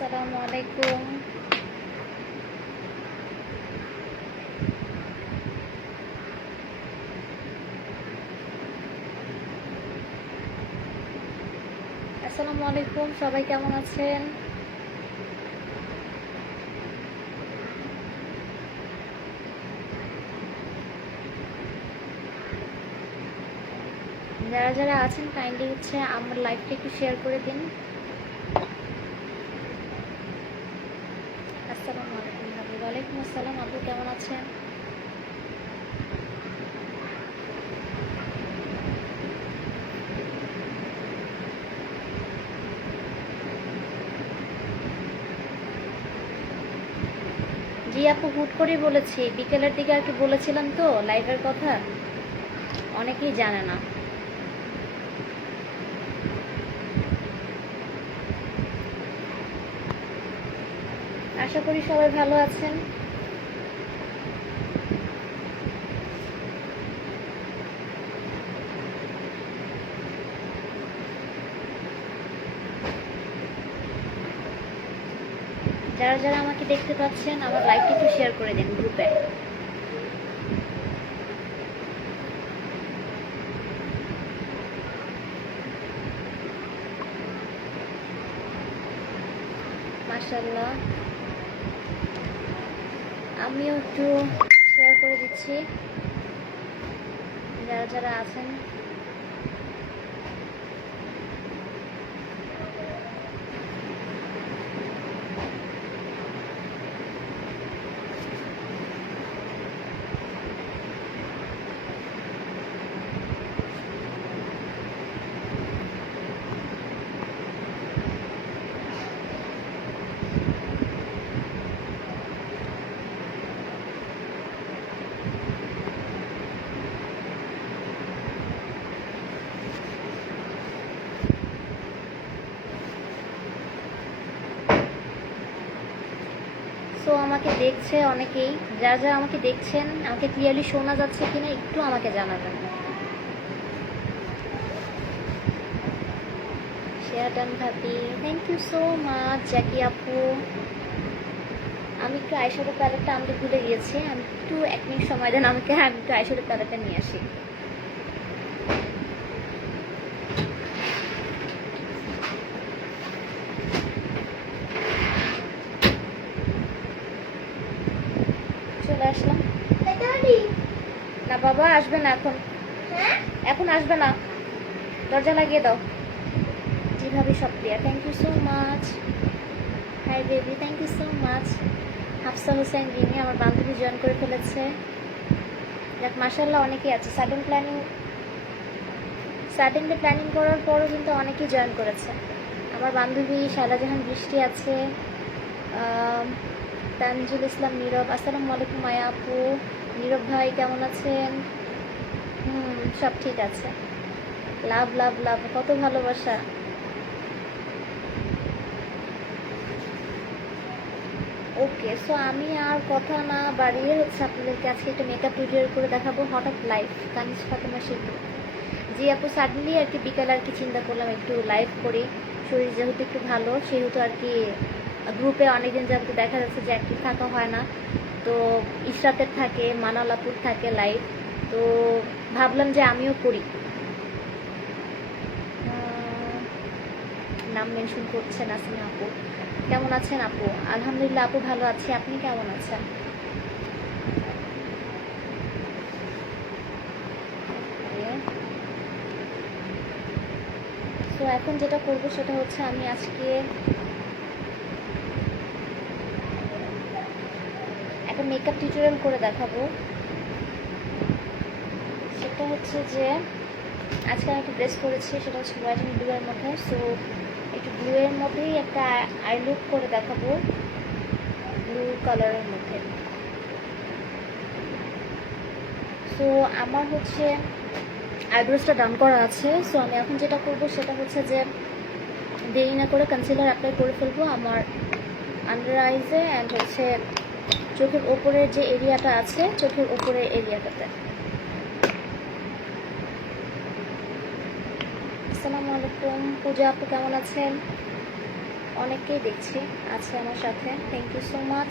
আসসালামু আলাইকুম। আসসালামু আলাইকুম, সবাই কেমন আছেন? যারা যারা আছেন কাইন্ডলি হচ্ছে আমার লাইভটা একটু শেয়ার করে দিন। আসসালামু আলাইকুম ভাবি। ওয়ালাইকুম আসসালাম আপু, কেমন আছেন? জি আপু, হুট করে বলেছি, বিকেলের দিকে আর কি বলেছিলাম তো লাইভের কথা, অনেকেই জানে না। আশা করি সবাই ভালো আছেন। যারা যারা আমাকে দেখতে পাচ্ছেন আমার লাইভটা একটু শেয়ার করে দিন গ্রুপে। মাশাআল্লাহ, আমিও একটু শেয়ার করে দিচ্ছি যারা যারা আছেন। তো আমাকে দেখছে অনেকেই, যারা যারা আমাকে দেখছেন আমাকে ক্লিয়ারলি শোনা যাচ্ছে কিনা একটু আমাকে জানাবেন। শেয়ার ডান ভাবি, thank you so much. Jackie আপু, আমি একটু আইশ্যাডো প্যালেটটা আনতে ভুলে গিয়েছি, আমি একটু 1 মিনিট সময় দেন আমাকে, আমি একটু আইশ্যাডো প্যালেটটা নিয়ে আসি। চলে আসলাম। না বাবা, আসবে না এখন, এখন আসবে না, দরজা লাগিয়ে দাও। যেভাবে সব clear, thank you so much. Hi baby, thank you so much. Hafsa Hossain Rimi আমার বান্ধবী জয়েন করে ফেলেছে। দেখ মাশাআল্লাহ, অনেকেই আছে। সাডেনলি প্ল্যানিং করার পরও কিন্তু অনেকেই জয়েন করেছে। আমার বান্ধবী শাহজাহান বৃষ্টি আছে, তানজুল ইসলাম নীরব, আসসালামু আলাইকুম মায়া আপু। নীরব ভাই কেমন আছেন? সব ঠিক আছে। লাভ লাভ লাভ, কত ভালোবাসা। ওকে, সো আমি আর কথা না বাড়িয়ে হচ্ছে আপনাদেরকে আজকে একটা মেকআপ টিউটোরিয়াল করে দেখাবো। হঠাৎ লাইভ কানিজ ফাতেমা শিখবো। জি আপু, সাডেনলি আর কি বিকালে আর কি চিন্তা করলাম একটু লাইভ করি। শরীর যেহেতু একটু ভালো সেহেতু আর কি গ্রুপে অনেকদিন যাবত দেখা যাচ্ছে যে অ্যাক্টিভ থাকা হয় না, তো ইশরাতের থাকে, মানালাপুর থাকে লাইভ, তো ভাবলাম যে আমিও করি। নাম মেনশন করছেন নাসিমা আপু। কেমন আছেন আপু? আলহামদুলিল্লাহ আপু, ভালো আছি। আপনি কেমন আছেন? তো এখন যেটা করব সেটা হচ্ছে আমি আজকে একটা মেকআপ টিউটোরিয়াল করে দেখাবো। সেটা হচ্ছে যে আজকে আমি একটা ড্রেস পরেছি, সেটা হচ্ছে হোয়াইট অ্যান্ড ব্লু এর মধ্যে। সো একটু ব্লু এর মধ্যেই একটা আই লুক করে দেখাবো, ব্লু কালারের মধ্যে। সো আমার হচ্ছে আইব্রোসটা ডান করা আছে। সো আমি এখন যেটা করব সেটা হচ্ছে যে দেরি না করে কনসিলার অ্যাপ্লাই করে ফেলবো আমার আন্ডার আইজে অ্যান্ড হচ্ছে চোখের ওপরের যে এরিয়াটা আছে, চোখের ওপরের এরিয়াটাতে। আসসালামু আলাইকুম পূজা আপু, কেমন আছেন? অনেককেই দেখছি আছে আমার সাথে। থ্যাংক ইউ সো মাচ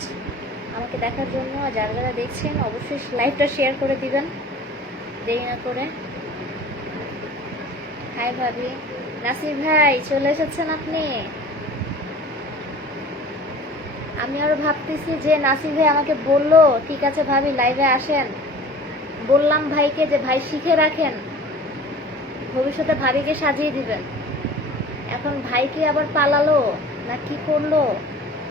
আমাকে দেখার জন্য। আর যারা যারা দেখছেন অবশ্যই লাইভটা শেয়ার করে দিবেন দেরি না করে। হাই ভাবি, নাসির ভাই চলে এসেছেন আপনি? আমি আরো ভাবতেছি যে নাসির ভাই আমাকে বললো ঠিক আছে ভাবি লাইভে আসেন। বললাম ভাইকে যে ভাই শিখে রাখেন, ভবিষ্যতে ভাবিকে সাজিয়ে দিবেন। এখন ভাইকে আবার পালালো না কি করলো,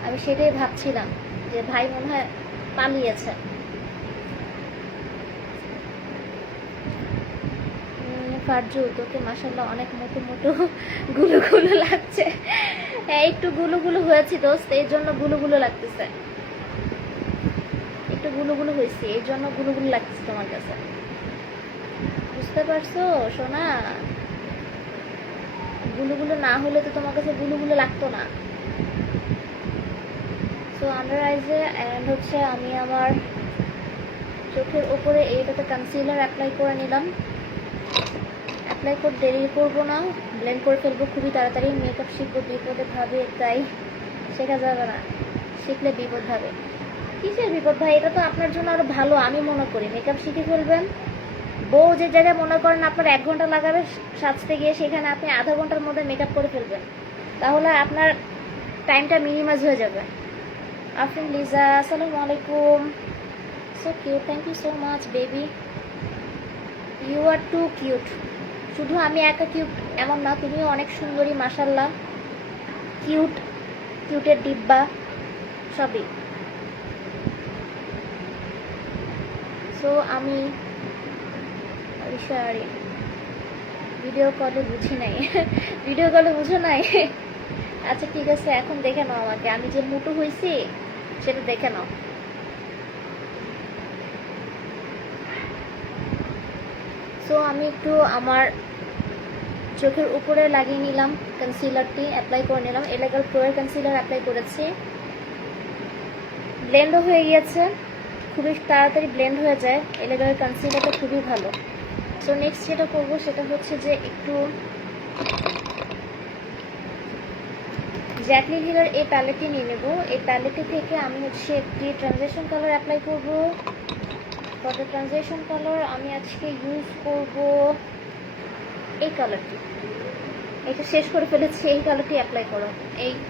আমি সেটাই ভাবছিলাম যে ভাই মনে হয় পালিয়েছে। ফারজু তোকে মাশাআল্লাহ অনেক মোটু মোটু গুলো গুলো লাগছে। একটু গুলো গুলো হয়েছি দোস্ত, এই জন্য গুলো গুলো লাগতেছে। একটু গুলো গুলো হয়েছি এই জন্য গুলো গুলো লাগতেছে তোমার কাছে, বুঝতে পারছো সোনা? গুলো গুলো না হলে তো তোমার কাছে গুলো গুলো লাগতো না। সো আন্ডার আইজে অ্যান্ড হচ্ছে আমি আমার চোখের উপরে এইটাতে কনসিলার অ্যাপ্লাই করে নিলাম। অ্যাপ্লাই করে দেরি করবো না, ব্লেন্ড করে ফেলবো খুবই তাড়াতাড়ি। মেকআপ শিখবো বিপদে ভাবে, তাই শেখা যাবে না, শিখলে বিপদ ভাবে। কিসের বিপদ ভাই? এটা তো আপনার জন্য আরো ভালো আমি মনে করি। মেকআপ শিখে ফেলবেন, বউ যে জায়গায় মনে করেন আপনার 1 ঘন্টা লাগাবে সাজতে গিয়ে, সেখানে আপনি আধা ঘন্টার মধ্যে মেকআপ করে ফেলবেন, তাহলে আপনার টাইমটা মিনিমাইজ হয়ে যাবে। আফরিন লিজা, আসসালামু আলাইকুম। So cute, thank you so much baby, you are too cute. শুধু আমি একা কিউট এমন না, তুমিও অনেক সুন্দরী মাশাল্লাহ। কিউট, কিউটের ডিব্বা সবই। সো আমি সরি ভিডিও কলে বুঝি নাই ভিডিও কলে বুঝো নাই? আচ্ছা ঠিক আছে, এখন দেখে নাও আমাকে, আমি যে মোটু হয়েছি সেটা দেখে নাও। সো আমি একটু আমার চোখের উপরে লাগিয়ে নিলাম কনসিলারটি, অ্যাপ্লাই করে নিলাম। এলেগাল প্রো এর কনসিলার অ্যাপ্লাই করেছি, ব্লেন্ডও হয়ে গিয়েছে, খুবই তাড়াতাড়ি ব্লেন্ড হয়ে যায়। এলেগাল কনসিলারটা খুবই ভালো। সো নেক্সট যেটা করবো সেটা হচ্ছে যে একটু জ্যাকলিন হিলের এই প্যালেটটি নিয়ে নেব। এই প্যালেটটি থেকে আমি হচ্ছে একটি ট্রানজিশন কালার অ্যাপ্লাই করব। ফর দ্য ট্রানজিশন কালার আমি আজকে ইউজ করব এই কালারটি। এটা শেষ করে ফেলেছি, এই কালারটি অ্যাপ্লাই করো,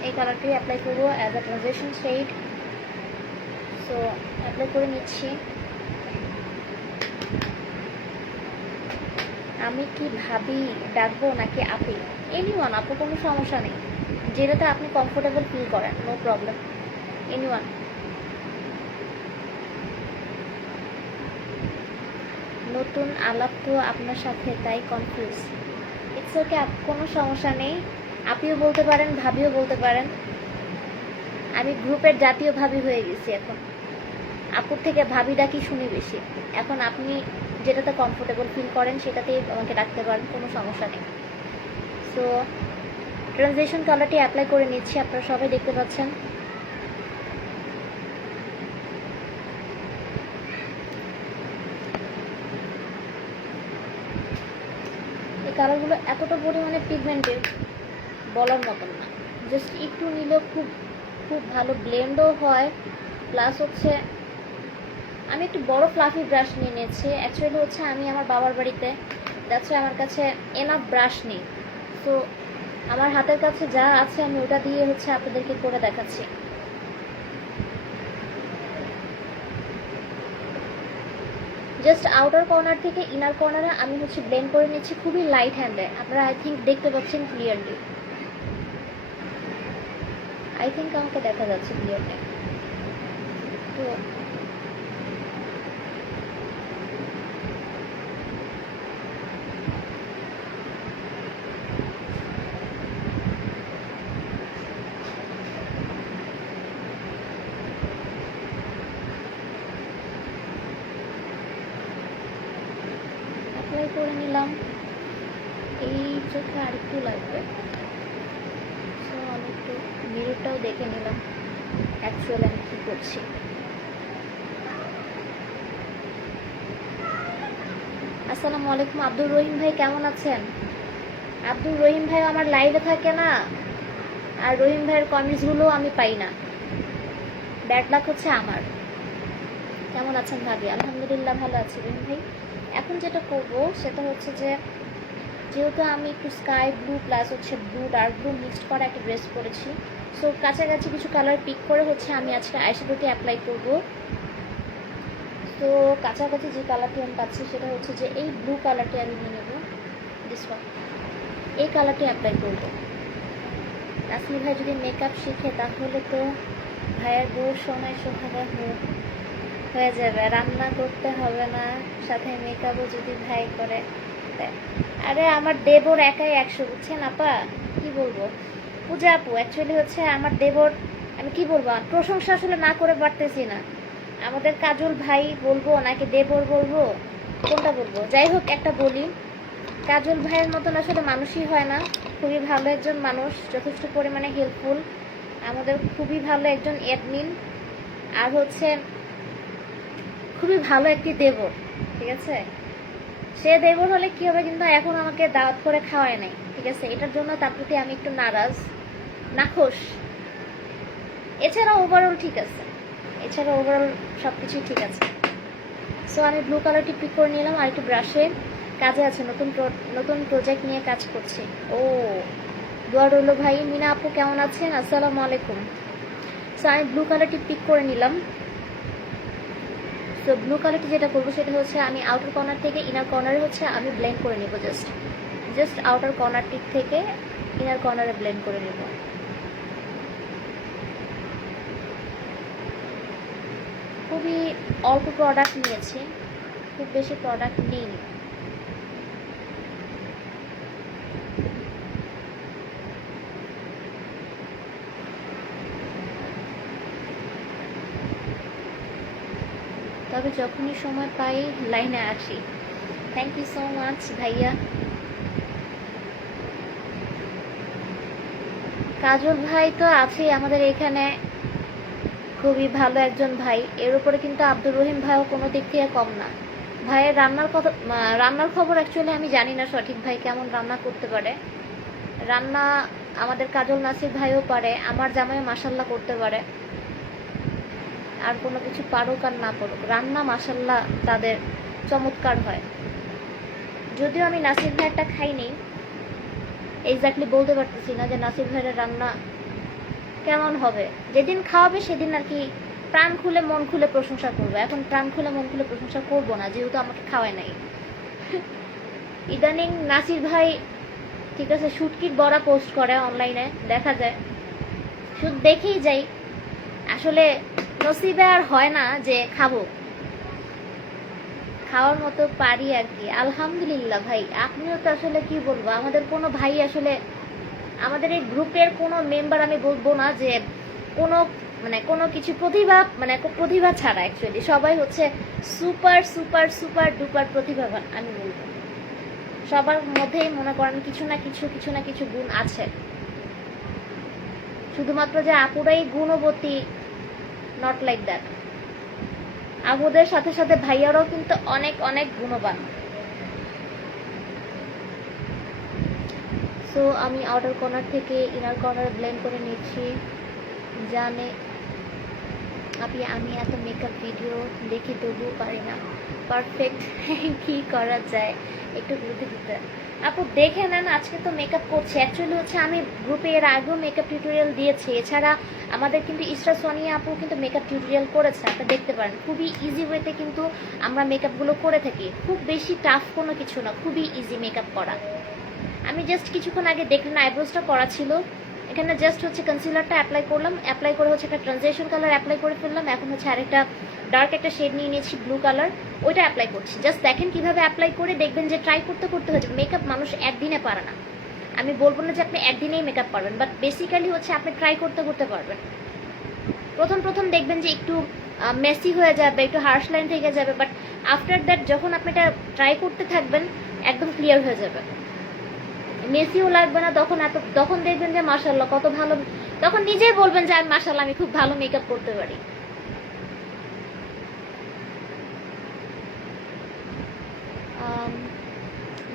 এই কালারটি অ্যাপ্লাই করবো as a transition shade. So apply করে নিচ্ছি। আমি কি ভাবি ডাকবো নাকি আপি? এনিওয়ান, আপু কোনো সমস্যা নেই, যেটাতে আপনি কমফোর্টেবল ফিল করেন, নো প্রবলেম, এনিওয়ান। নতুন আলাপ তো আপনার সাথে, তাই কনফিউজ। ইটস ওকে, কোনো সমস্যা নেই, আপিও বলতে পারেন ভাবিও বলতে পারেন। আমি গ্রুপের জাতীয় ভাবি হয়ে গেছি এখন, আপুর থেকে ভাবি ডাকি শুনি বেশি। এখন আপনি যেটাতে কমফোর্টেবল ফিল করেন সেটাতেই আমাকে ডাকতে পারেন, কোনো সমস্যা নেই। সো ট্রানজিশন কালারটি অ্যাপ্লাই করে নিচ্ছি, আপনারা সবাই দেখতে পাচ্ছেন। এই কালারগুলো এতটা পরিমাণে পিগমেন্টেড বলার মতন না, জাস্ট একটু নিলেও খুব খুব ভালো ব্লেন্ডও হয়। প্লাস হচ্ছে আমি একটু বড় ফ্লাফি ব্রাশ নিয়ে নিয়েছি। অ্যাকচুয়ালি হচ্ছে আমি আমার বাবার বাড়িতে, যাচ্ছে আমার কাছে এনাফ ব্রাশ নেই। সো আমার হাতের কাছে যা আছে আমি ওটা দিয়ে হচ্ছে আপনাদেরকে করে দেখাচ্ছি। জাস্ট আউটার কর্নার থেকে ইনার কর্নারে আমি হচ্ছে ব্লেন্ড করে নিচ্ছি খুবই লাইট হ্যান্ডে। আপনারা আই থিঙ্ক দেখতে পাচ্ছেন ক্লিয়ারলি, আই থিঙ্ক আমাকে দেখা যাচ্ছে ক্লিয়ারলি। তো অ্যাপ্লাই করে নিলাম, এই চোখে আরেকটু লাগবে। সো আমি একটু মিররটাও দেখে নিলাম অ্যাকচুয়ালি আমি কী করছি। আসসালামু আলাইকুম আব্দুর রহিম ভাই, কেমন আছেন? আব্দুর রহিম ভাই আমার লাইভে থাকে না, আর রহিম ভাইয়ের কমেন্টসগুলো আমি পাই না, ব্যাড লাক হচ্ছে আমার। কেমন আছেন ভাবি? আলহামদুলিল্লাহ ভালো আছি রহিম ভাই। এখন যেটা করব সেটা হচ্ছে যে, যেহেতু আমি একটু স্কাই ব্লু প্লাস হচ্ছে ব্লু ডার্ক ব্লু মিক্সড করা একটা ড্রেস পরেছি, সো কাছাকাছি কিছু কালার পিক করে হচ্ছে আমি আজকে আইশ্যাডোতে অ্যাপ্লাই করব। তো কাছাকাছি যে কালারটি আমি পাচ্ছি সেটা হচ্ছে যে এই ব্লু কালারটি আমি নিয়ে নেব, দিস ওয়ান, এই কালারটি অ্যাপ্লাই করব। নাসমি ভাই যদি মেকআপ শিখে তাহলে তো ভাইয়ের বউ সময় সোহাগা হয়ে যাবে, রান্না করতে হবে না, সাথে মেকআপও যদি ভাই করে। আরে আমার দেবর একাই 100, বুঝছেন আপা? কি বলবো পূজা আপু, অ্যাকচুয়ালি হচ্ছে আমার দেবর, আমি কি বলবো, প্রশংসা আসলে না করে পারতেছি না। আমাদের কাজল ভাই বলবো নাকি দেবর বলবো, কোনটা বলবো? যাই হোক একটা বলি, কাজল ভাইয়ের মতন আসলে মানুষই হয় না। খুবই ভালো একজন মানুষ, যথেষ্ট পরিমাণে হেল্পফুল, আমাদের খুবই ভালো একজন অ্যাডমিন, আর হচ্ছে খুবই ভালো একটি দেবর। ঠিক আছে, সে দেবর হলে কি হবে, কিন্তু এখন আমাকে দাওয়াত করে খাওয়ায় নাই। ঠিক আছে, এটার জন্য তার প্রতি আমি একটু নারাজ, নাখোশ। এছাড়া ওভারঅল ঠিক আছে, এছাড়া ওভারঅল সব কিছুই ঠিক আছে। সো আমি ব্লু কালারটি পিক করে নিলাম, আর একটু ব্রাশে কাজে আছে, নতুন প্রজেক্ট নিয়ে কাজ করছি। ও দোয়া রইল ভাই। মিনা আপু কেমন আছেন? আসসালামু আলাইকুম। সো আমি ব্লু কালারটি পিক করে নিলাম। তো ব্লু কালারটি যেটা করবো সেটা হচ্ছে আমি আউটার কর্নার থেকে ইনার কর্নারে হচ্ছে আমি ব্লেন্ড করে নেব, জাস্ট আউটার কর্নারটি থেকে ইনার কর্নারে ব্লেন্ড করে নেব। খুবই অল্প প্রোডাক্ট নিয়েছি, খুব বেশি প্রোডাক্ট নিইনি। তবে যখনই সময় পাই লাইনে আসি। থ্যাংক ইউ সো মাচ ভাইয়া। কাজল ভাই তো আছেই আমাদের এখানে, খুবই ভালো একজন ভাই। এর উপরে কিন্তু আব্দুর রহিম ভাইও কোনো দিক থেকে কম না। ভাইয়ের রান্নার খবর অ্যাকচুয়ালি আমি জানি না সঠিক ভাই কেমন রান্না করতে পারে। রান্না আমাদের কাজল নাসির ভাইও পারে, আমার জামাইও মাশাল্লাহ করতে পারে। আর কোনো কিছু পারুক আর না পারুক, রান্না মাশাল্লাহ তাদের চমৎকার হয়। যদিও আমি নাসির ভাইয়েরটা খাইনি, এক্স্যাক্টলি বলতে পারতেছি না যে নাসির ভাইয়ের রান্না কেমন হবে। যেদিন খাওয়াবে সেদিন আর কি প্রাণ খুলে মন খুলে প্রশংসা করবো। এখন প্রাণ খুলে মন খুলে প্রশংসা করবো না, যেহেতু আমাকে খাওয়ায় নাই। ইদানিং নাসির ভাই ঠিক আছে শুটকির বড়া পোস্ট করে অনলাইনে, দেখা যায়, শুধু দেখেই যাই। আসলে নসিবে আর হয় না যে খাবো, খাওয়ার মতো পারি আর কি। আলহামদুলিল্লাহ ভাই, আপনিও তো আসলে কি বলবো, আমাদের কোনো ভাই আসলে, আমাদের এই গ্রুপের কোনো মেম্বার আমি বলবো না যে কোনো কিছু প্রতিভা ছাড়া, অ্যাকচুয়ালি সবাই হচ্ছে সুপার সুপার সুপার ডুপার প্রতিভাবান। আমি বলবো সবার মধ্যেই মনে করেন কিছু না কিছু গুণ আছে। শুধুমাত্র যে আপুরাই গুণবতী, নট লাইক দ্যাট। আপুদের সাথে সাথে ভাইয়ারাও কিন্তু অনেক অনেক গুণবান। সো আমি আউটার কর্নার থেকে ইনার কর্নার ব্লেন্ড করে নিচ্ছি। জানে আমি এত মেকআপ ভিডিও দেখি তবুও পারি না পারফেক্ট। কি করা যায়, একটু বুদ্ধি দিতে। আপু দেখে নেন, আজকে তো মেকআপ করছি। অ্যাকচুয়ালি হচ্ছে আমি গ্রুপে এর আগেও মেকআপ টিউটোরিয়াল দিয়েছি। এছাড়া আমাদের কিন্তু ইসরা সোনিয়া আপু কিন্তু মেকআপ টিউটোরিয়াল করেছে, আপনি দেখতে পারেন। খুবই ইজি ওয়েতে কিন্তু আমরা মেকআপগুলো করে থাকি, খুব বেশি টাফ কোনো কিছু না, খুবই ইজি মেকআপ করা। আমি জাস্ট কিছুক্ষণ আগে দেখলেন আইব্রোসটা করা ছিল, এখানে জাস্ট হচ্ছে কনসিলারটা অ্যাপ্লাই করলাম, অ্যাপ্লাই করে হচ্ছে একটা ট্রানজিশন কালার অ্যাপ্লাই করে ফেললাম। এখন হচ্ছে আরেকটা ডার্ক একটা শেড নিয়ে নিয়েছি ব্লু কালার, ওইটা অ্যাপ্লাই করছি। জাস্ট দেখেন কিভাবে অ্যাপ্লাই করে, দেখবেন যে ট্রাই করতে করতে হচ্ছে। মেকআপ মানুষ একদিনে পারে না, আমি বলবো না যে আপনি একদিনেই মেকআপ পারবেন, বাট বেসিক্যালি হচ্ছে আপনি ট্রাই করতে করতে পারবেন। প্রথম দেখবেন যে একটু মেসি হয়ে যাবে, একটু হার্শ লাইন থেকে যাবে, বাট আফটার দ্যাট যখন আপনি এটা ট্রাই করতে থাকবেন একদম ক্লিয়ার হয়ে যাবে, মেসিও লাগবে না। তখন দেখবেন যে মাশাআল্লাহ কত ভালো, তখন নিজেই বলবেন যে আমি মাশাআল্লাহ আমি খুব ভালো মেকআপ করতে পারি।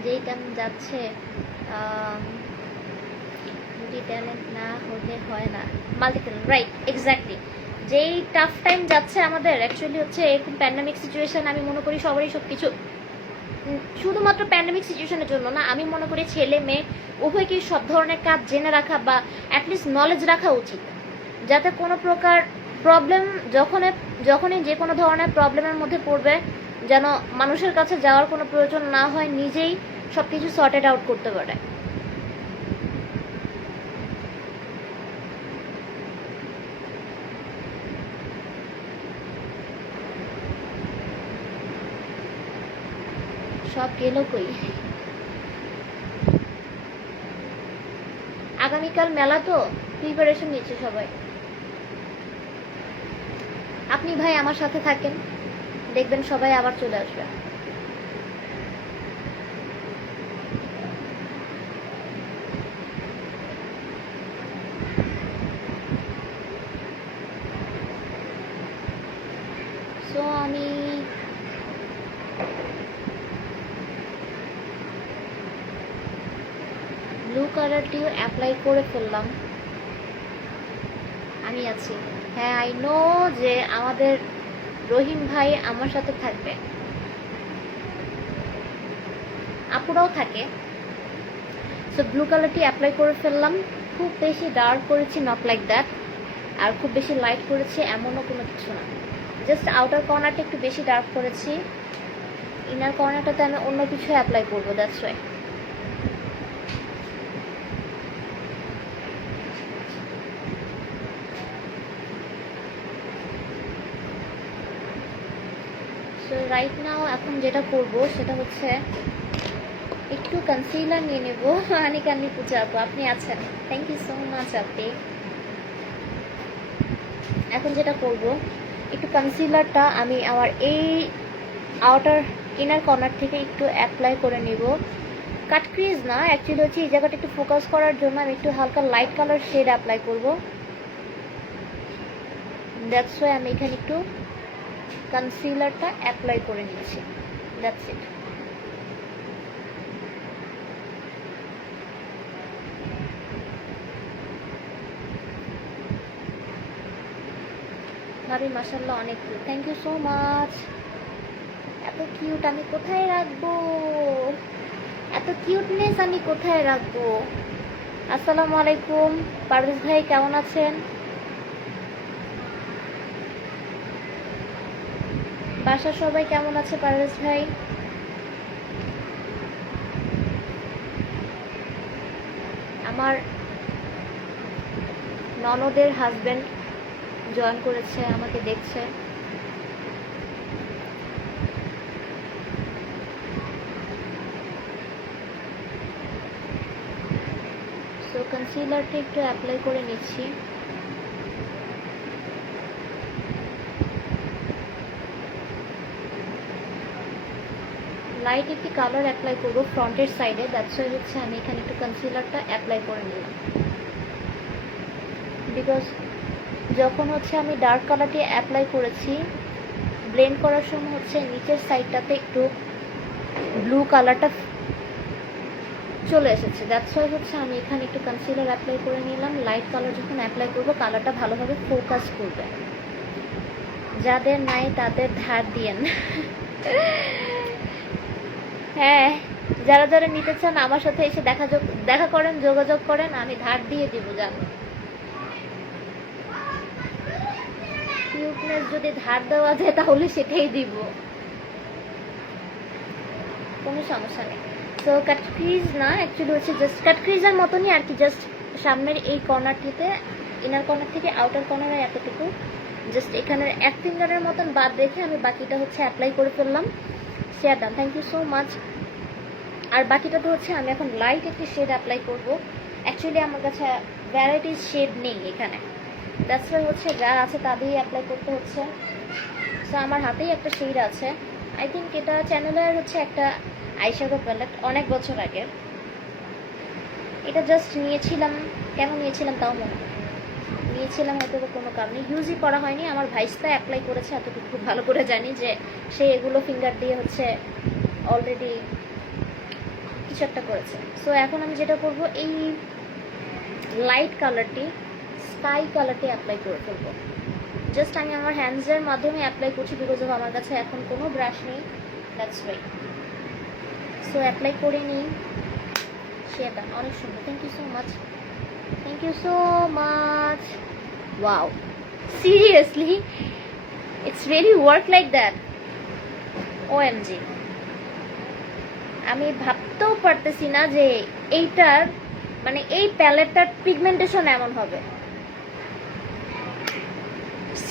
যেই টাইম যাচ্ছে, ট্যালেন্ট না হলে হয় না, মাল্টি ট্যালেন্ট, রাইট, এক্স্যাক্টলি। যেই টাফ টাইম যাচ্ছে আমাদের, অ্যাকচুয়ালি হচ্ছে এরকম প্যান্ডামিক সিচুয়েশন, আমি মনে করি সবারই সব কিছু, শুধুমাত্র প্যান্ডামিক সিচুয়েশনের জন্য না, আমি মনে করি ছেলে মেয়ে উভয়কেই সব ধরনের কাজ জেনে রাখা বা অ্যাটলিস্ট নলেজ রাখা উচিত, যাতে কোনো প্রকার প্রবলেম যখনই যে কোনো ধরনের প্রবলেমের মধ্যে পড়বে, যেন মানুষের কাছে যাওয়ার কোনো প্রয়োজন না হয়, নিজেই সব কিছু সর্টেড আউট করতে পারে। সব গেল কই? আগামীকাল মেলা তো, প্রিপারেশন নিচ্ছে সবাই। আপনি ভাই আমার সাথে থাকেন, দেখবেন সবাই আবার চলে আসবে। সো আমি ব্লু কালারটিও অ্যাপ্লাই করে ফেললাম। আমি আছি, হ্যাঁ, আই নো যে আমাদের রহিম ভাই আমার সাথে থাকবে, আপুরাও থাকে। সো ব্লু কালারটি অ্যাপ্লাই করে ফেললাম। খুব বেশি ডার্ক করেছি, নট লাইক দ্যাট, আর খুব বেশি লাইট করেছি এমনও কোনো কিছু না, জাস্ট আউটার কর্নারটা একটু বেশি ডার্ক করেছি, ইনার কর্নারটাতে আমি অন্য কিছু অ্যাপ্লাই করবো, that's why. So right now এখন যেটা করব সেটা হচ্ছে একটু কনসিলার নিয়ে নেব। আনিকান্নি পূজা আপু, আপনি আছেন, থ্যাংক ইউ সো মাচ আপনি। এখন যেটা করব, একটু কনসিলারটা আমি আমার এই আউটার ইনার কর্নার থেকে একটু অ্যাপ্লাই করে নিব। কাট ক্রিজ না, অ্যাকচুয়ালি হচ্ছে এই জায়গাটা একটু ফোকাস করার জন্য আমি একটু হালকা লাইট কালার শেড অ্যাপ্লাই করব, দ্যাটস ওয়াই আমি এখানে একটু কনসিলারটা অ্যাপ্লাই করে নিচ্ছি, দ্যাটস ইট। ভাবি মাশাআল্লাহ অনেক cute, thank you so much. এত কিউট আমি কোথায় রাখবো, এত কিউটনেস আমি কোথায় রাখবো? আসসালামু আলাইকুম পারভেজ ভাই, কেমন আছেন? বাসার সবাই কেমন আছে পারভেজ ভাই? আমার ননদের হাজবেন্ড জয়েন করেছে, আমাকে দেখছে। সো কনসিলারটা একটু অ্যাপ্লাই করে নিচ্ছি। লাইট একটি কালার অ্যাপ্লাই করব ফ্রন্টের সাইডে, দ্যাটস ওয়াই হচ্ছে আমি এখানে একটু কনসিলারটা অ্যাপ্লাই করে নিলাম, বিকজ যখন হচ্ছে আমি ডার্ক কালারটি অ্যাপ্লাই করেছি, ব্লেন্ড করার সময় হচ্ছে নিচের সাইডটাতে একটু ব্লু কালারটা চলে এসেছে, দ্যাটস ওয়াই হচ্ছে আমি এখানে একটু কনসিলার অ্যাপ্লাই করে নিলাম। লাইট কালার যখন অ্যাপ্লাই করব, কালারটা ভালোভাবে ফোকাস করবে। যাদের নাই তাদের ধার দিয়েন। হ্যাঁ, যারা যারা নিতে চান আমার সাথে এসে দেখা করেন, যোগাযোগ করেন, আমি ধার দিয়ে দিব। জানো, কিউটনেস যদি ধার দেওয়া যায় তাহলে সেটাই দিব, কোনো সমস্যা নেই। তো কাট ক্রিজ না, অ্যাকচুয়ালি হচ্ছে জাস্ট কাট ক্রিজের মতনই আর কি, জাস্ট সামনের এই কর্নারটিতে, ইনার কর্নার থেকে আউটার কর্নারে এতটুকু, জাস্ট এখানের এক ফিঙ্গারের মতন বাদ রেখে আমি বাকিটা হচ্ছে অ্যাপ্লাই করে ফেললাম। Share done, thank you so much. আর বাকিটাতে হচ্ছে আমি এখন লাইট একটি শেড অ্যাপ্লাই করব। অ্যাকচুয়ালি আমার কাছে ভ্যারাইটিস শেড নেই এখানে, দ্যাটস ওয়াই হচ্ছে যা আছে তা দিয়েই অ্যাপ্লাই করতে হচ্ছে। সো আমার হাতেই একটা শেড আছে, আই থিঙ্ক এটা চ্যানেলের হচ্ছে একটা আইশ্যাডো প্যালেট, অনেক বছর আগের। এটা জাস্ট নিয়েছিলাম, কেন নিয়েছিলাম তাও মনে হয়, নিয়েছিলাম হয়তো কোনো কারণে, ইউজই করা হয়নি। আমার ভাইস্তা অ্যাপ্লাই করেছে, এতটুকু খুব ভালো করে জানি যে সে এগুলো ফিঙ্গার দিয়ে হচ্ছে অলরেডি কিছু একটা করেছে। সো এখন আমি যেটা করব, এই লাইট কালারটি স্কাই কালারটি অ্যাপ্লাই করে ফেলবো। জাস্ট আমি আমার হ্যান্ডসের মাধ্যমে অ্যাপ্লাই করছি, বিকজ অফ আমার কাছে এখন কোনো ব্রাশ নেই, দ্যাটস ওয়াই। সো অ্যাপ্লাই করে নিই। সেটা অনেক সুন্দর, thank you so much, thank you so much. Wow, seriously it's very work like that, OMG. আমি ভাবতেও পারতেছি না যে এইটার মানে এই প্যালেটটার পিগমেন্টেশন এমন হবে।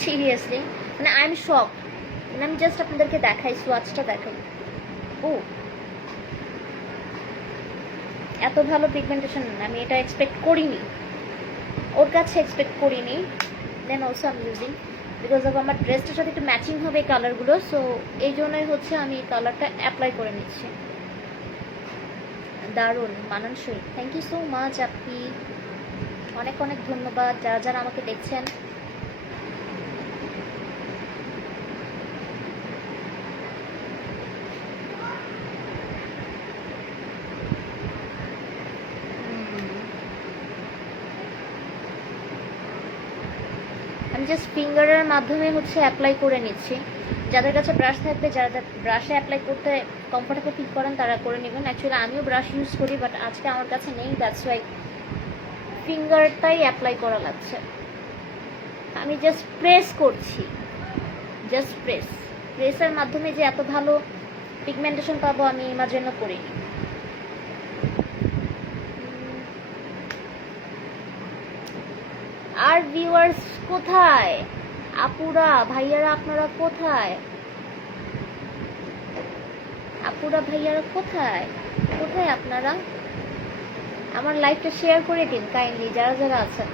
সিরিয়াসলি মানে আই এম শক। মানে আমি জাস্ট আপনাদেরকে দেখাই, সোয়াচটা দেখাই। ও এত ভালো পিগমেন্টেশন আমি এটা এক্সপেক্ট করিনি, ওর কাছে এক্সপেক্ট করিনি। দেন অলসো আমি ইউজিং বিকজ অফ আমার ড্রেসটার সাথে একটু ম্যাচিং হবে এই কালারগুলো, সো এই জন্যই হচ্ছে আমি এই কালারটা অ্যাপ্লাই করে নিচ্ছি। দারুণ মানানসই, থ্যাংক ইউ সো মাচ আপনি, অনেক অনেক ধন্যবাদ যারা যারা আমাকে দেখছেন। আমি জাস্ট ফিঙ্গারের মাধ্যমে হচ্ছে অ্যাপ্লাই করে নিচ্ছি। যাদের কাছে ব্রাশ থাকবে, যারা ব্রাশে অ্যাপ্লাই করতে কমফোর্টেবল ফিল করেন তারা করে নেবেন। অ্যাকচুয়ালি আমিও ব্রাশ ইউজ করি, বাট আজকে আমার কাছে নেই, দ্যাটস ওয়াই ফিঙ্গারটাই অ্যাপ্লাই করা লাগছে। আমি জাস্ট প্রেস করছি, জাস্ট প্রেসের মাধ্যমে যে এত ভালো পিগমেন্টেশন পাবো আমি ইমাজিনও করিনি। আর ভিউয়ার্স কোথায়, আপুরা ভাইয়ারা আপনারা কোথায়, আপুরা ভাইয়ারা কোথায়, কোথায় আপনারা? আমার লাইভটা শেয়ার করে দিন কাইন্ডলি যারা যারা আছেন।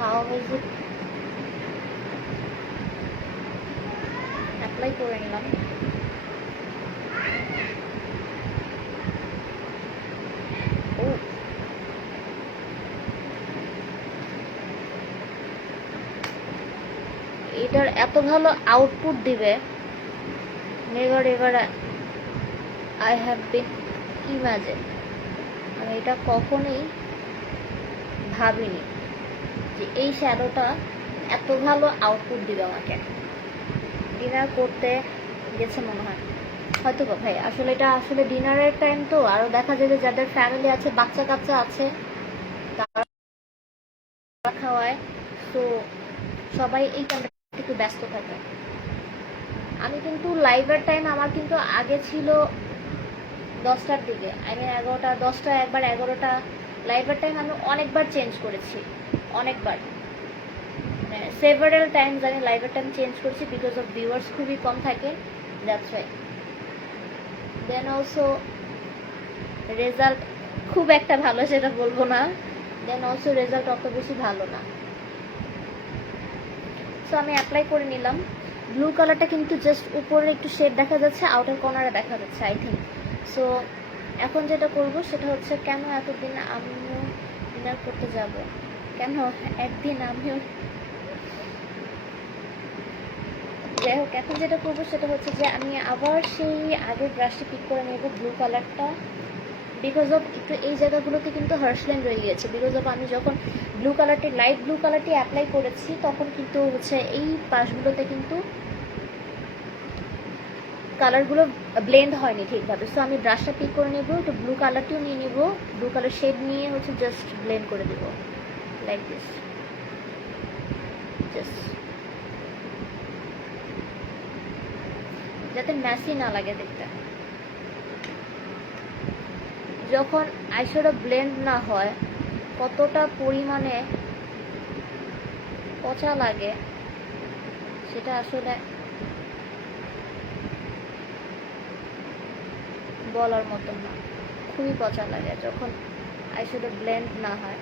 How is it? অ্যাপ্লাই করে নিলাম। ও এটার এত ভালো আউটপুট দিবে, never ever I have been imagine. আমি এটা কখনোই ভাবিনি যে এই শ্যাডোটা এত ভালো আউটপুট দিবে আমাকে। ডিনার করতে গেছে মনে হয়, হয়তো বা ভাই আসলে এটা আসলে ডিনারের টাইম, তো আরো দেখা যায় যে যাদের ফ্যামিলি আছে, বাচ্চা কাচ্চা আছে, তারা খাওয়ায়, তো সবাই এই টাইমটা একটু ব্যস্ত থাকে। আমি কিন্তু লাইভের টাইম আমার কিন্তু আগে ছিল 10টার দিকে, আই মিন 11টা, 10টা, একবার 11টা। লাইভের টাইম আমি অনেকবার চেঞ্জ করেছি, অনেকবার, মানে সেভারাল টাইমস আমি লাইভের টাইম চেঞ্জ করেছি, বিকজ অফ ভিউয়ার্স খুবই কম থাকে, that's why. Then also result খুব একটা ভালো সেটা বলবো না, দেন অলসো রেজাল্ট অত বেশি ভালো না। সো আমি অ্যাপ্লাই করে নিলাম। ব্লু কালারটা কিন্তু জাস্ট উপরে একটু শেড দেখা যাচ্ছে, আউটার কর্নারে দেখা যাচ্ছে আই থিঙ্ক। সো এখন যেটা করব সেটা হচ্ছে, কেন এতদিন আমিও ডিনার করতে যাব, কেন একদিন আমিও, যাই হোক, এখন যেটা করবো সেটা হচ্ছে যে আমি আবার সেই আগের ব্রাশটি পিক করে নেব ব্লু কালারটা, বিকজ অফ একটু এই জায়গাগুলোতে কিন্তু হার্শলাইন রয়ে গিয়েছে, বিকজ অফ আমি যখন ব্লু কালারটি লাইট ব্লু কালারটি অ্যাপ্লাই করেছি তখন কিন্তু হচ্ছে এই পাশগুলোতে কিন্তু কালারগুলো ব্লেন্ড হয়নি ঠিকভাবে। সো আমি ব্রাশটা পিক করে নেব, একটু ব্লু কালারটিও নিয়ে নেব, ব্লু কালার শেড নিয়ে হচ্ছে জাস্ট ব্লেন্ড করে দেবো লাইক দিস, জাস্ট যাতে ম্যাসি না লাগে দেখতে। যখন আইশ্যাডো ব্লেন্ড না হয় কতটা পরিমাণে পচা লাগে সেটা আসলে বলার মতো না, খুবই পচা লাগে যখন আইশ্যাডো ব্লেন্ড না হয়।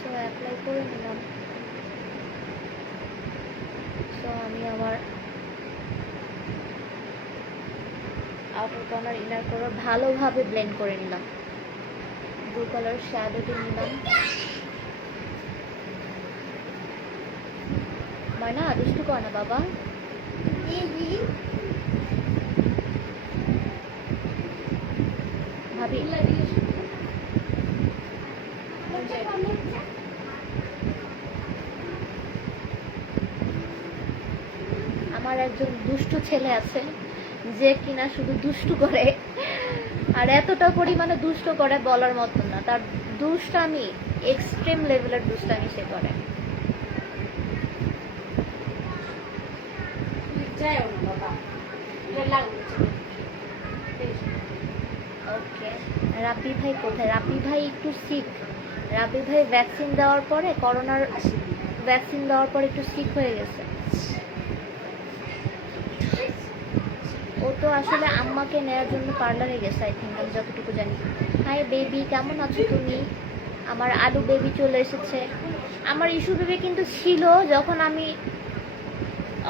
সো অ্যাপ্লাই করে নিলাম। সো আমি আমার আউটার কর্নার ইনার কর্নার ভালোভাবে ব্লেন্ড করে নিলাম। ব্লু কালার শ্যাডোটি নিলাম। ময়না দুষ্টু কর না বাবা। ভাবি আমার একজন দুষ্টু ছেলে আছে যে কিনা শুধু দুষ্টু করে, আর এতটা পরিমাণে দুষ্ট করে বলার মতো না। তার দুষ্টামি এক্সট্রিম লেভেলের দুষ্টামি সে করে। ওকে, রাব্বি ভাই কোথায়? রাব্বি ভাই একটু সিক। রাব্বি ভাই ভ্যাকসিন দেওয়ার পরে, করোনার ভ্যাকসিন দেওয়ার পরে একটু সিক হয়ে গেছে। ও তো আসলে আম্মাকে নেওয়ার জন্য পার্লারে গেছে আই থিঙ্ক, আমি যতটুকু জানি। হাই বেবি, কেমন আছো তুমি? আমার আলু বেবি চলে এসেছে। আমার ইস্যু বেবি কিন্তু ছিল যখন আমি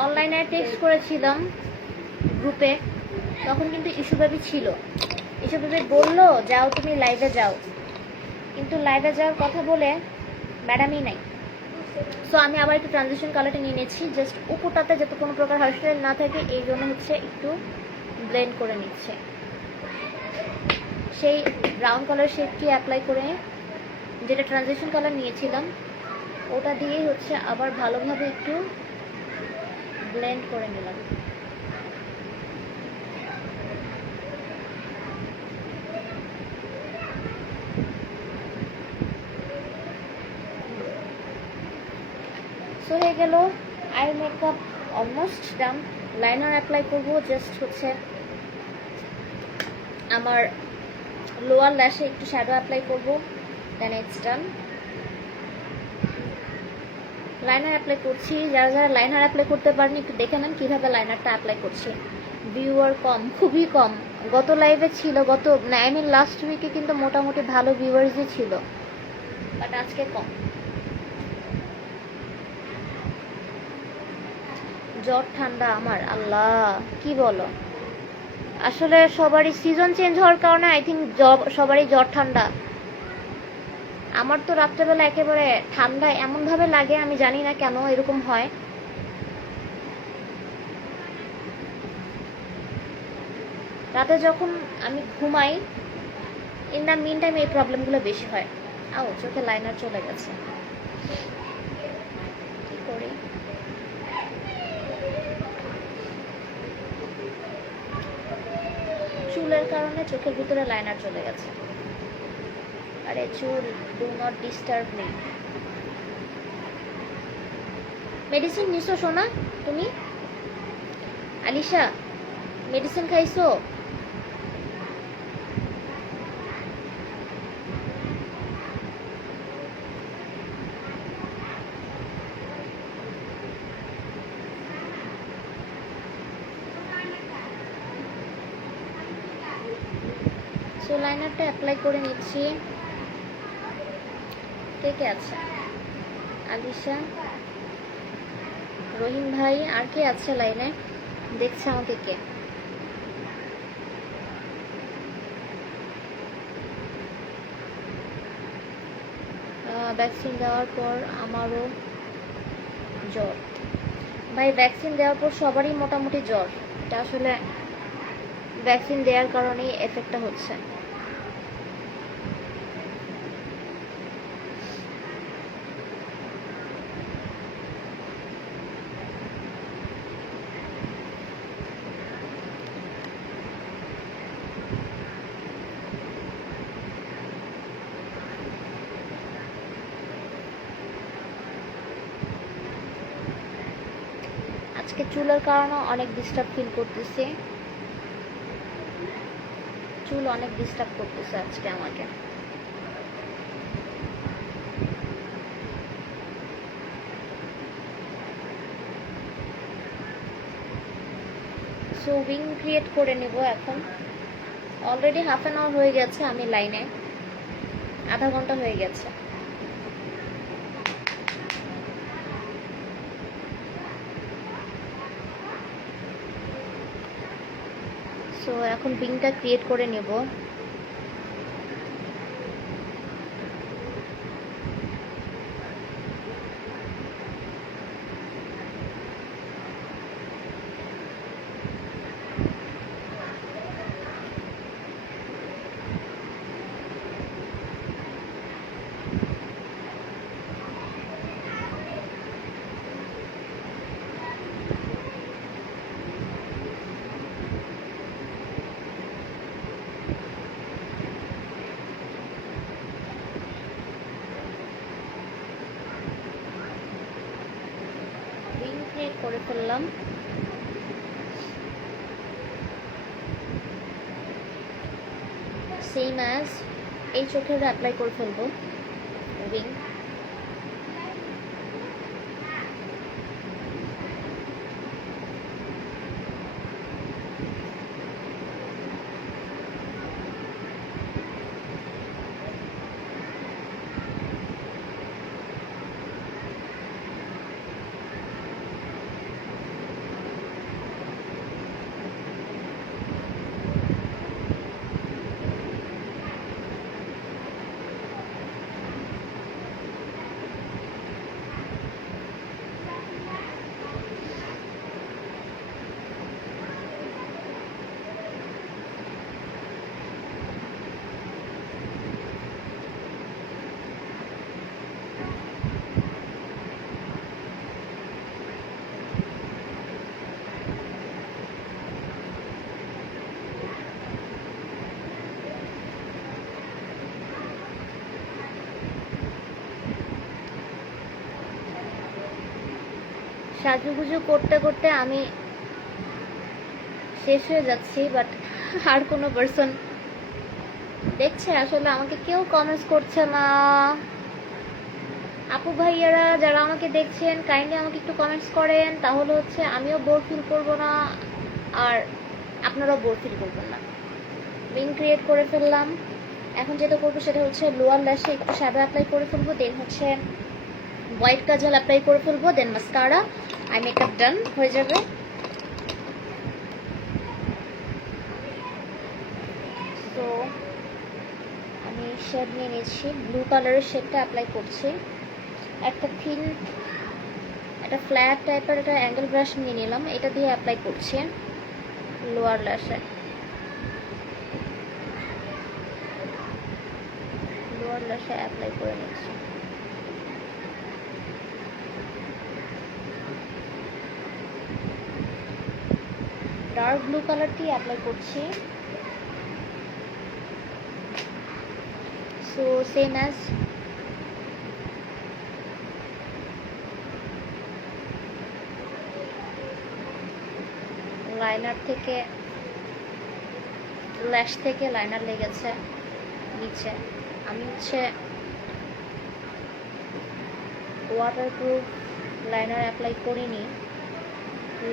অনলাইনে টেক্সট করেছিলাম গ্রুপে, তখন কিন্তু ইস্যু বেবি ছিল। ইস্যু বেবি বললো যাও তুমি লাইভে যাও, কিন্তু লাইভে যাওয়ার কথা বলে ম্যাডামই নাই। সো আমি আবার একটু ট্রানজিশন কালারটা নিয়ে নিচ্ছি, জাস্ট উপরটাতে যাতে কোনো প্রকার হেয়ারস্টাইল না থাকে এই জন্য হচ্ছে একটু ব্লেন্ড করে নিচ্ছে। সেই ব্রাউন কালার শেডটি অ্যাপ্লাই করে, যেটা ট্রানজিশন কালার নিয়েছিলাম ওটা দিয়েই হচ্ছে আবার ভালোভাবে একটু ব্লেন্ড করে নিলাম। সো হয়ে গেল eye makeup almost done. Liner apply করবো, জাস্ট হচ্ছে আমার লোয়ার ল্যাশে একটু শ্যাডো অ্যাপ্লাই করবো, দেন ইটস ডান। লাইনার অ্যাপ্লাই করছি, যারা যারা লাইনার অ্যাপ্লাই করতে পারেনি একটু দেখে নেন কীভাবে লাইনারটা অ্যাপ্লাই করছি। ভিউয়ার কম, খুবই কম। গত লাইভে ছিল, আই মিন লাস্ট উইকে কিন্তু মোটামুটি ভালো ভিউয়ার্সই ছিল, বাট আজকে কম। জ্বর ঠান্ডা আমার, আল্লাহ কি বলো। আসলে সবারই সিজন চেঞ্জ হওয়ার কারণে আই থিঙ্ক সবারই জ্বর ঠান্ডা। আমার তো রাত্রেবেলা একেবারে ঠান্ডা এমনভাবে লাগে, আমি জানি না কেন এরকম হয়। রাতে যখন আমি ঘুমাই, ইন দ্য মিন টাইম এই প্রবলেমগুলো বেশি হয়। আও চোখে লাইনার চলে গেছে, কি করি। চুলের কারণে চোখের ভিতরে লাইনার চলে গেছে। আরে চুল, do not disturb me. Medicine নিছো সোনা তুমি? আলিশা মেডিসিন খাইছো? সো লাইনারটা অ্যাপ্লাই করে নিচ্ছি। কে কে আছে? আলিশা, রহিম ভাই, আর কে আছে লাইনে? দেখছে আমাকে কে? ভ্যাকসিন দেওয়ার পর আমারও জ্বর। ভাই ভ্যাকসিন দেওয়ার পর সবারই মোটামুটি জ্বর। এটা আসলে ভ্যাকসিন দেওয়ার কারণেই এফেক্টটা হচ্ছে। আজকে চুলের কারণে অনেক ডিস্টার্ব ফিল করতেছি, চুল অনেক ডিস্টার্ব করতেছে আজকে আমাকে। সো উইং ক্রিয়েট করে নিব এখন। অলরেডি হাফ অ্যান আওয়ার হয়ে গেছে আমি লাইনে, আধা ঘন্টা হয়ে গেছে। সো এখন উইংটা ক্রিয়েট করে নেব। করে ফেললাম। সেম অ্যাজ এই চোখের অ্যাপ্লাই করে ফেলবো উইং। সাজুগুজু করতে করতে আমি শেষ হয়ে যাচ্ছি, বাট আর কোনো পার্সন দেখছে আসলে আমাকে কেউ কমেন্টস করছে না। আপু ভাইয়ারা যারা আমাকে দেখছেন কাইন্ডলি আমাকে একটু কমেন্টস করেন, তাহলে হচ্ছে আমিও বোর ফিল করব না আর আপনারাও বোর ফিল করবেন না। উইং ক্রিয়েট করে ফেললাম। এখন যেটা করবো সেটা হচ্ছে লোয়ার ল্যাশে একটু শ্যাডো অ্যাপ্লাই করে ফেলবো, দেন হচ্ছে হোয়াইট কাজল অ্যাপ্লাই করে ফেলবো, দেন মাস্কারা। আই মেকআপ ডান হয়ে যাবে। তো আমি শেড নিয়ে নিয়েছি, ব্লু কালারের শেডটা অ্যাপ্লাই করছি। একটা থিন একটা ফ্ল্যাট টাইপের একটা অ্যাঙ্গেল ব্রাশ নিয়ে নিলাম, এটা দিয়ে অ্যাপ্লাই করছি লোয়ার ল্যাশে। লোয়ার ল্যাশে অ্যাপ্লাই করে নিচ্ছি। ডার্ক ব্লু কালারটি অ্যাপ্লাই করছি। সো সেম অ্যাজ লাইনার থেকে ল্যাশ থেকে লাইনার লেগেছে নিচে, আমি হচ্ছে ওয়াটারপ্রুফ লাইনার অ্যাপ্লাই করিনি,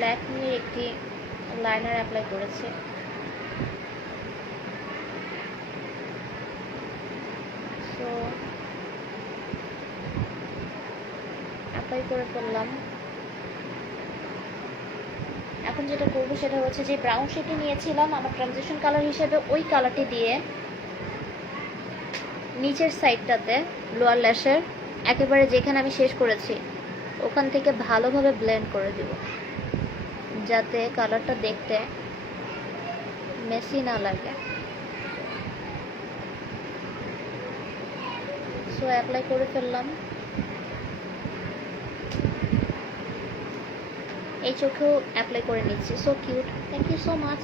ল্যাকমির একটি লাইনার অ্যাপ্লাই করেছি। সো অ্যাপ্লাই করে ফেললাম। এখন যেটা করবো সেটা হচ্ছে যে ব্রাউন শেডটি নিয়েছিলাম আমার ট্রানজিশন কালার হিসেবে, ওই কালারটি দিয়ে নিচের সাইডটাতে লোয়ার ল্যাশের একেবারে যেখানে আমি শেষ করেছি ওখান থেকে ভালোভাবে ব্লেন্ড করে দিব, যাতে কালারটা দেখতে মেসি না লাগে। সো অ্যাপ্লাই করে ফেললাম। এই চোখেও অ্যাপ্লাই করে নিচ্ছি। So cute, thank you so much.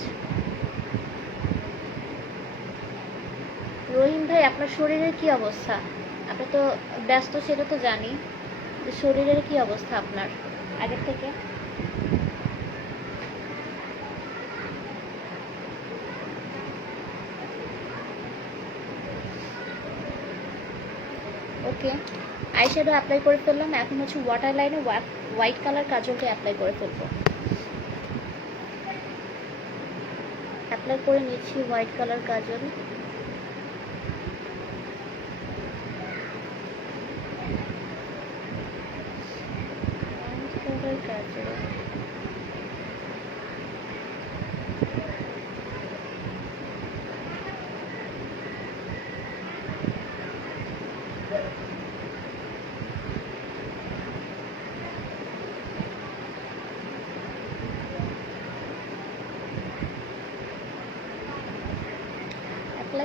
Rahim ভাই, আপনার শরীরের কি অবস্থা? আপনি তো ব্যস্ত সেটা তো জানি, শরীরের কি অবস্থা আপনার আগের থেকে? ওকে, আইশ্যাডো অ্যাপ্লাই করে ফেললাম। এখন হচ্ছে ওয়াটার লাইনে হোয়াইট কালার কাজলটা অ্যাপ্লাই করে ফেলবো। অ্যাপ্লাই করে নিচ্ছি হোয়াইট কালার কাজল।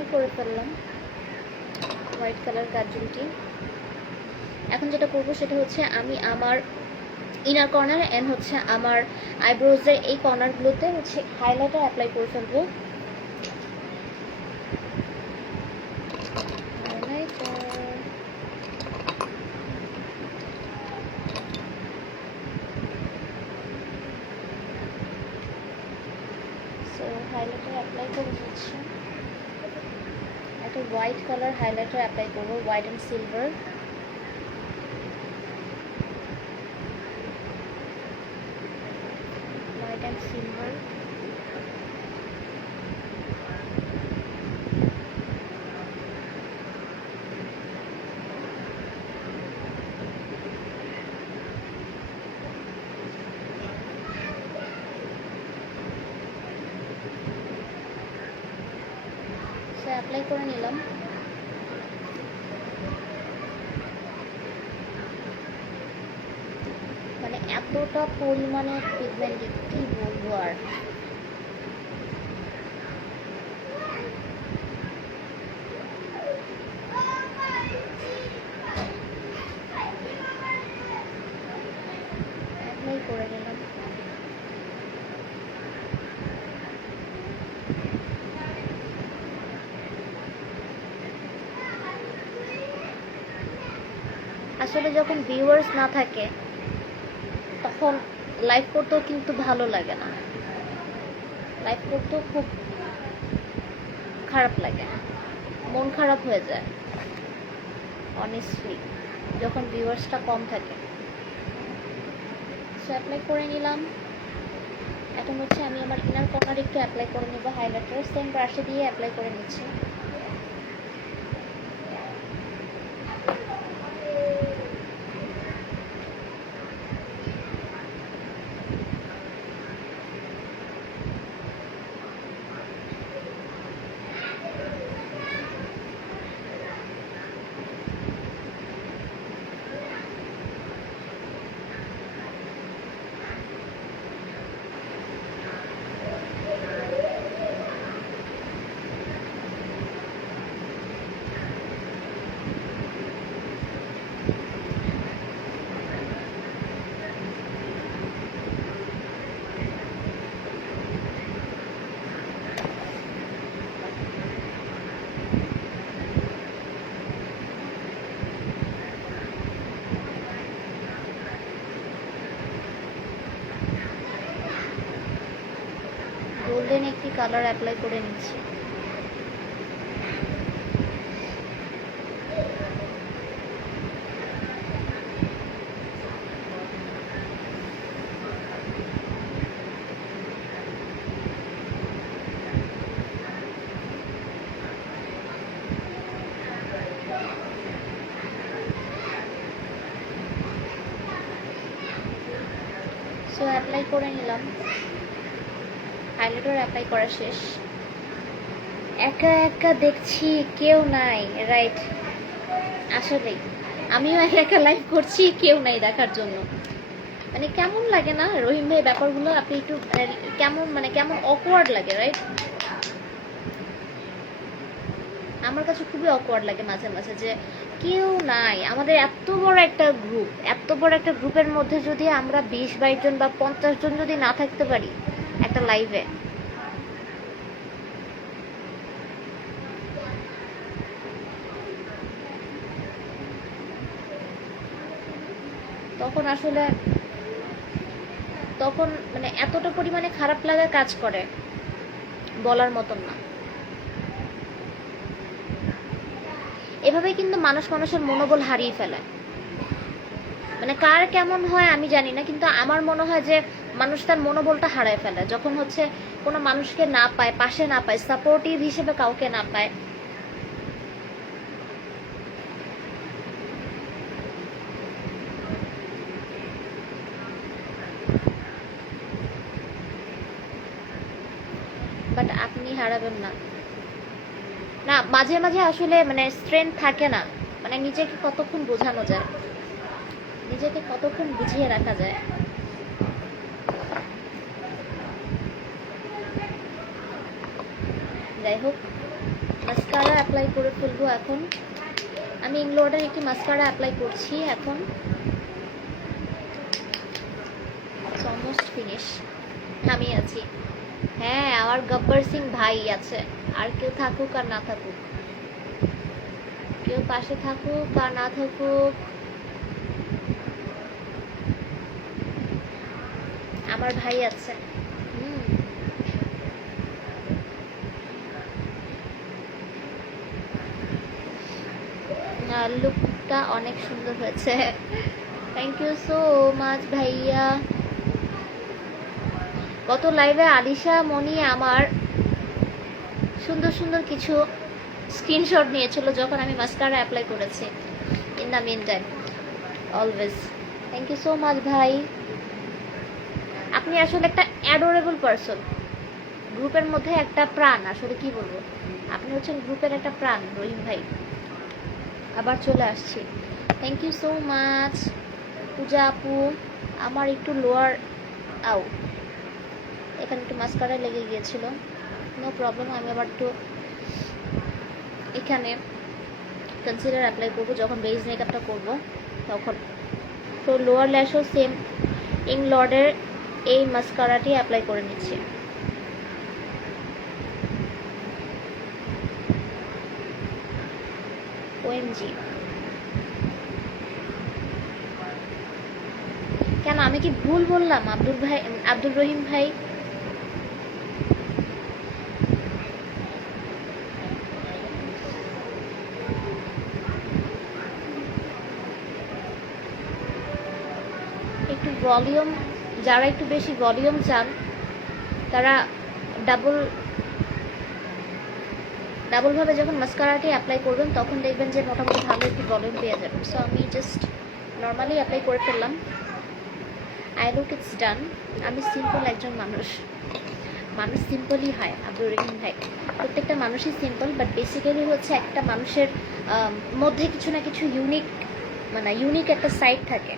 অ্যাপ্লাই করে ফেললাম হোয়াইট কালার কাজলটি। এখন যেটা করবো সেটা হচ্ছে আমি আমার ইনার কর্নার এন্ড হচ্ছে আমার আইব্রোজের এই কর্নারগুলোতে হচ্ছে হাইলাইটার অ্যাপ্লাই করে ফেলবো। হাইলাইটার অ্যাপ্লাই করে দিচ্ছি, একটা হোয়াইট কালার হাইলাইটার অ্যাপ্লাই করবো, white and silver. White and silver apply করে নিলাম। মানে এতটা পরিমাণে পিগমেন্ট কি বলবো আর। অ্যাপ্লাই করে নিলাম। আসলে যখন ভিউয়ার্স না থাকে তখন লাইভ করতেও কিন্তু ভালো লাগে না, লাইভ করতেও খুব খারাপ লাগে, মন খারাপ হয়ে যায় অনেস্টলি যখন ভিউয়ার্সটা কম থাকে। সো অ্যাপ্লাই করে নিলাম। এখন হচ্ছে আমি আমার ইনার কর্নার একটু অ্যাপ্লাই করে নেব হাইলাইটার, সেম ব্রাশে দিয়ে অ্যাপ্লাই করে নিচ্ছি। গোল্ডেন একটি কালার অ্যাপ্লাই করে নিচ্ছি। সো অ্যাপ্লাই করে নিলাম, হাইলাইটার অ্যাপ্লাই করা শেষ। একা একা দেখছি কেউ নাই, রাইট, আসলেই আমিও একা একা লাইভ করছি, কেউ নাই দেখার জন্য। মানে কেমন লাগে না রহিম ভাই ব্যাপারগুলো, আপনি একটু কেমন অকওয়ার্ড লাগে, রাইট? আমার কাছে খুবই অকওয়ার্ড লাগে মাঝে মাঝে যে কেউ নাই। আমাদের এত বড় একটা গ্রুপের মধ্যে যদি আমরা 20-22 জন বা 50 জন যদি না থাকতে পারি একটা লাইভে, তখন মানে এতটা পরিমাণে খারাপ লাগা কাজ করে বলার মতন না। এভাবে কিন্তু মানুষের মনোবল হারিয়ে ফেলে। মানে কার কেমন হয় আমি জানি না, কিন্তু আমার মনে হয় যে মানুষ তার মনোবলটা হারায় ফেলে যখন হচ্ছে কোনো মানুষকে না পায়, পাশে না পায়, সাপোর্টিভ হিসেবে কাউকে না পায়। বাট আপনি হারাবেন না। না, মাঝে মাঝে আসলে মানে স্ট্রেংথ থাকে না, মানে নিজেকে কতক্ষণ বোঝানো যায়, নিজেকে কতক্ষণ বুঝিয়ে রাখা যায়। যাই হোক, মাস্কারা অ্যাপ্লাই করে ফেলবো এখন। আমি ইংলর্ডের একটি মাস্কারা অ্যাপ্লাই করছি এখন। Almost finish. আমি আছি, হ্যাঁ আমার গব্বর সিং ভাই আছে, আর কেউ থাকুক আর না থাকুক, কেউ পাশে থাকুক আর না থাকুক, আমার ভাই আছে। লুকটা অনেক সুন্দর হয়েছে, থ্যাংক ইউ সো মাচ ভাইয়া। গত লাইভে আলিশা মনি আমার সুন্দর সুন্দর কিছু স্ক্রিনশট নিয়েছিল যখন আমি মাস্কারা অ্যাপ্লাই করেছি। In the mean time always thank you so much ভাই। আপনি আসলে একটা অ্যাডোরেবল পারসন, গ্রুপের মধ্যে একটা প্রাণ, আসলে কি বলবো, আপনি হচ্ছেন গ্রুপের একটা প্রাণ রহিম ভাই। আবার চলে আসছি, থ্যাংক ইউ সো মাচ পূজা আপু। আমার একটু লোয়ার আউ এখানে একটু মাস্কারা লেগে গিয়েছিল, নো প্রবলেম। আমি আবার একটু এখানে কনসিলার অ্যাপ্লাই করবো যখন বেস মেকআপটা করবো তখন। তো লোয়ার ল্যাশও সেম ইংলর্ডের এই মাস্কারাটি অ্যাপ্লাই করে নিচ্ছি। ওএমজি, কেন আমি কি ভুল বললাম আব্দুল রহিম ভাই? একটু ভলিউম, যারা একটু বেশি ভলিউম চান তারা ডাবল ভাবে যখন মাস্কারাটি অ্যাপ্লাই করবেন তখন দেখবেন যে মোটামুটি ভালো একটু ভলিউম পেয়ে যাবেন। সো আমি জাস্ট নর্মালি অ্যাপ্লাই করে ফেললাম। আই লুক ইটস ডান। আমি সিম্পল একজন মানুষ সিম্পলই হয় আব্দুর রহিম ভাই, প্রত্যেকটা মানুষই সিম্পল, বাট বেসিক্যালি হচ্ছে একটা মানুষের মধ্যে কিছু না কিছু ইউনিক একটা সাইড থাকে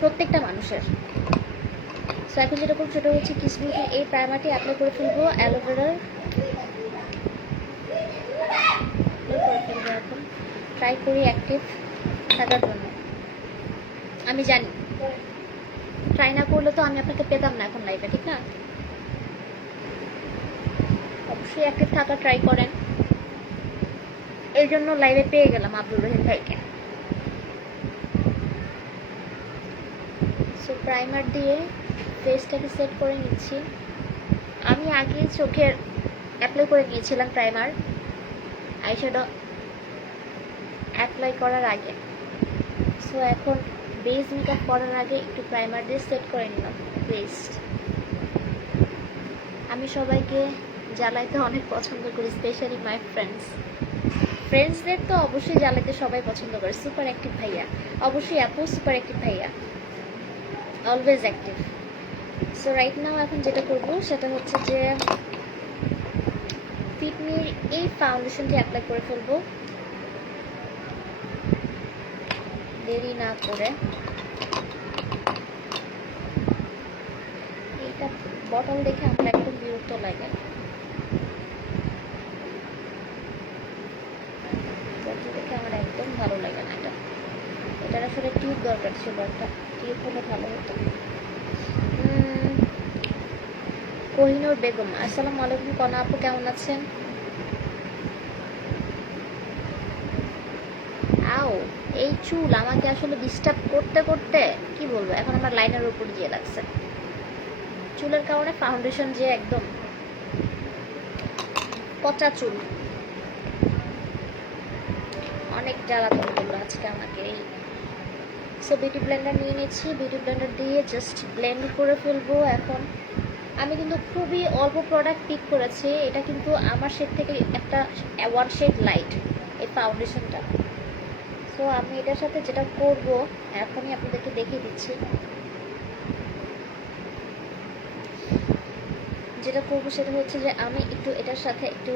প্রত্যেকটা মানুষের। সো এখন যেটা করবো সেটা হচ্ছে কিসমিকের এই প্রাইমারটি অ্যাপ্লাই করে ফেলবো, অ্যালোভেরার করে ফেলবো এখন। ট্রাই করি অ্যাক্টিভ থাকার জন্য। আমি জানি ট্রাই না করলে তো আমি আপনাকে পেতাম না এখন লাইভে, ঠিক না? অবশ্যই অ্যাক্টিভ থাকা ট্রাই করেন, এই জন্য লাইভে পেয়ে গেলাম আব্দুর রহিম ভাইকে। সো প্রাইমার দিয়ে ফেসটাকে সেট করে নিচ্ছি। আমি আগে চোখের অ্যাপ্লাই করে নিয়েছিলাম প্রাইমার আইশ্যাডো অ্যাপ্লাই করার আগে। সো এখন বেস মেকআপ করার আগে একটু প্রাইমার দিয়ে সেট করে নিলাম ফেস। আমি সবাইকে জ্বালাইতে অনেক পছন্দ করি, স্পেশালি মাই ফ্রেন্ডসদের তো অবশ্যই জ্বালাইতে সবাই পছন্দ করে। সুপার অ্যাক্টিভ ভাইয়া, অবশ্যই আপু সুপার অ্যাক্টিভ ভাইয়া, always active. So right now এখন যেটা করবো সেটা হচ্ছে যে ফিটমির এই ফাউন্ডেশনটি অ্যাপ্লাই করে ফেলবো দেরি না করে। এইটা বটল দেখে আমার একদম বিরক্ত লাগে, বটল দেখে আমার একদম ভালো লাগে না। এটার আসলে টিউব দরকার ছিল, একটা টিউব হলে ভালো হতো। কোহিনুর বেগম, আসসালামু আলাইকুম কনা আপু, কেমন আছেন? আও এই চুল আমাকে আসলে ডিস্টার্ব করতে করতে কি বলবো, এখন আমার লাইনের উপর গিয়ে লাগছে। চুলের কারণে ফাউন্ডেশন যে একদম পচা চুল, অনেক জ্বালাতন করলো আজকে আমাকে। সো বিউটি ব্লেন্ডার নিয়ে নিচ্ছি, বিউটি ব্লেন্ডার দিয়ে জাস্ট ব্লেন্ড করে ফেলবো এখন। আমি কিন্তু খুবই অল্প প্রোডাক্ট পিক করেছি, এটা কিন্তু আমার শেড থেকে একটা 1 শেড লাইট এই ফাউন্ডেশনটা। সো আমি এটার সাথে যেটা করব এখনই আপনাদেরকে দেখিয়ে দিচ্ছি। যেটা করব সেটা হচ্ছে যে আমি একটু এটার সাথে একটু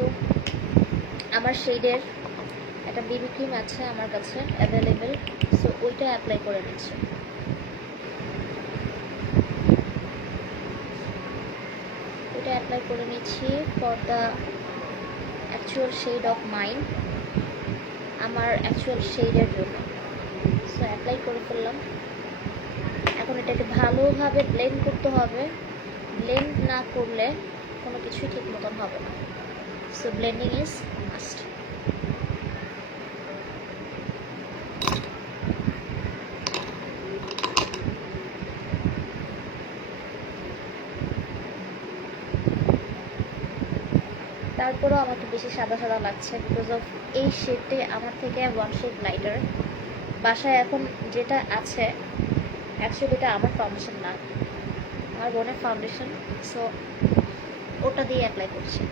আমার শেডের একটা বিবি ক্রিম আছে আমার কাছে অ্যাভেলেবেল, সো ওইটা অ্যাপ্লাই করে নিচ্ছি। ওইটা অ্যাপ্লাই করে নিচ্ছি for the actual shade of mine, আমার অ্যাকচুয়াল শেডের জন্য। সো অ্যাপ্লাই করে ফেললাম। এখন এটাকে ভালোভাবে ব্লেন্ড করতে হবে, ব্লেন্ড না করলে কোনো কিছুই ঠিক মতন হবে না। So blending is must. তারপরেও আমাকে বেশি সাদা সাদা লাগছে বিকজ অফ এই শেডটি আমার থেকে ওয়ান শেড লাইটার। বাসায় এখন যেটা আছে অ্যাকচুয়ালি এটা আমার ফাউন্ডেশন না, আমার বোনের ফাউন্ডেশন। সো ওটা দিয়ে অ্যাপ্লাই করছি।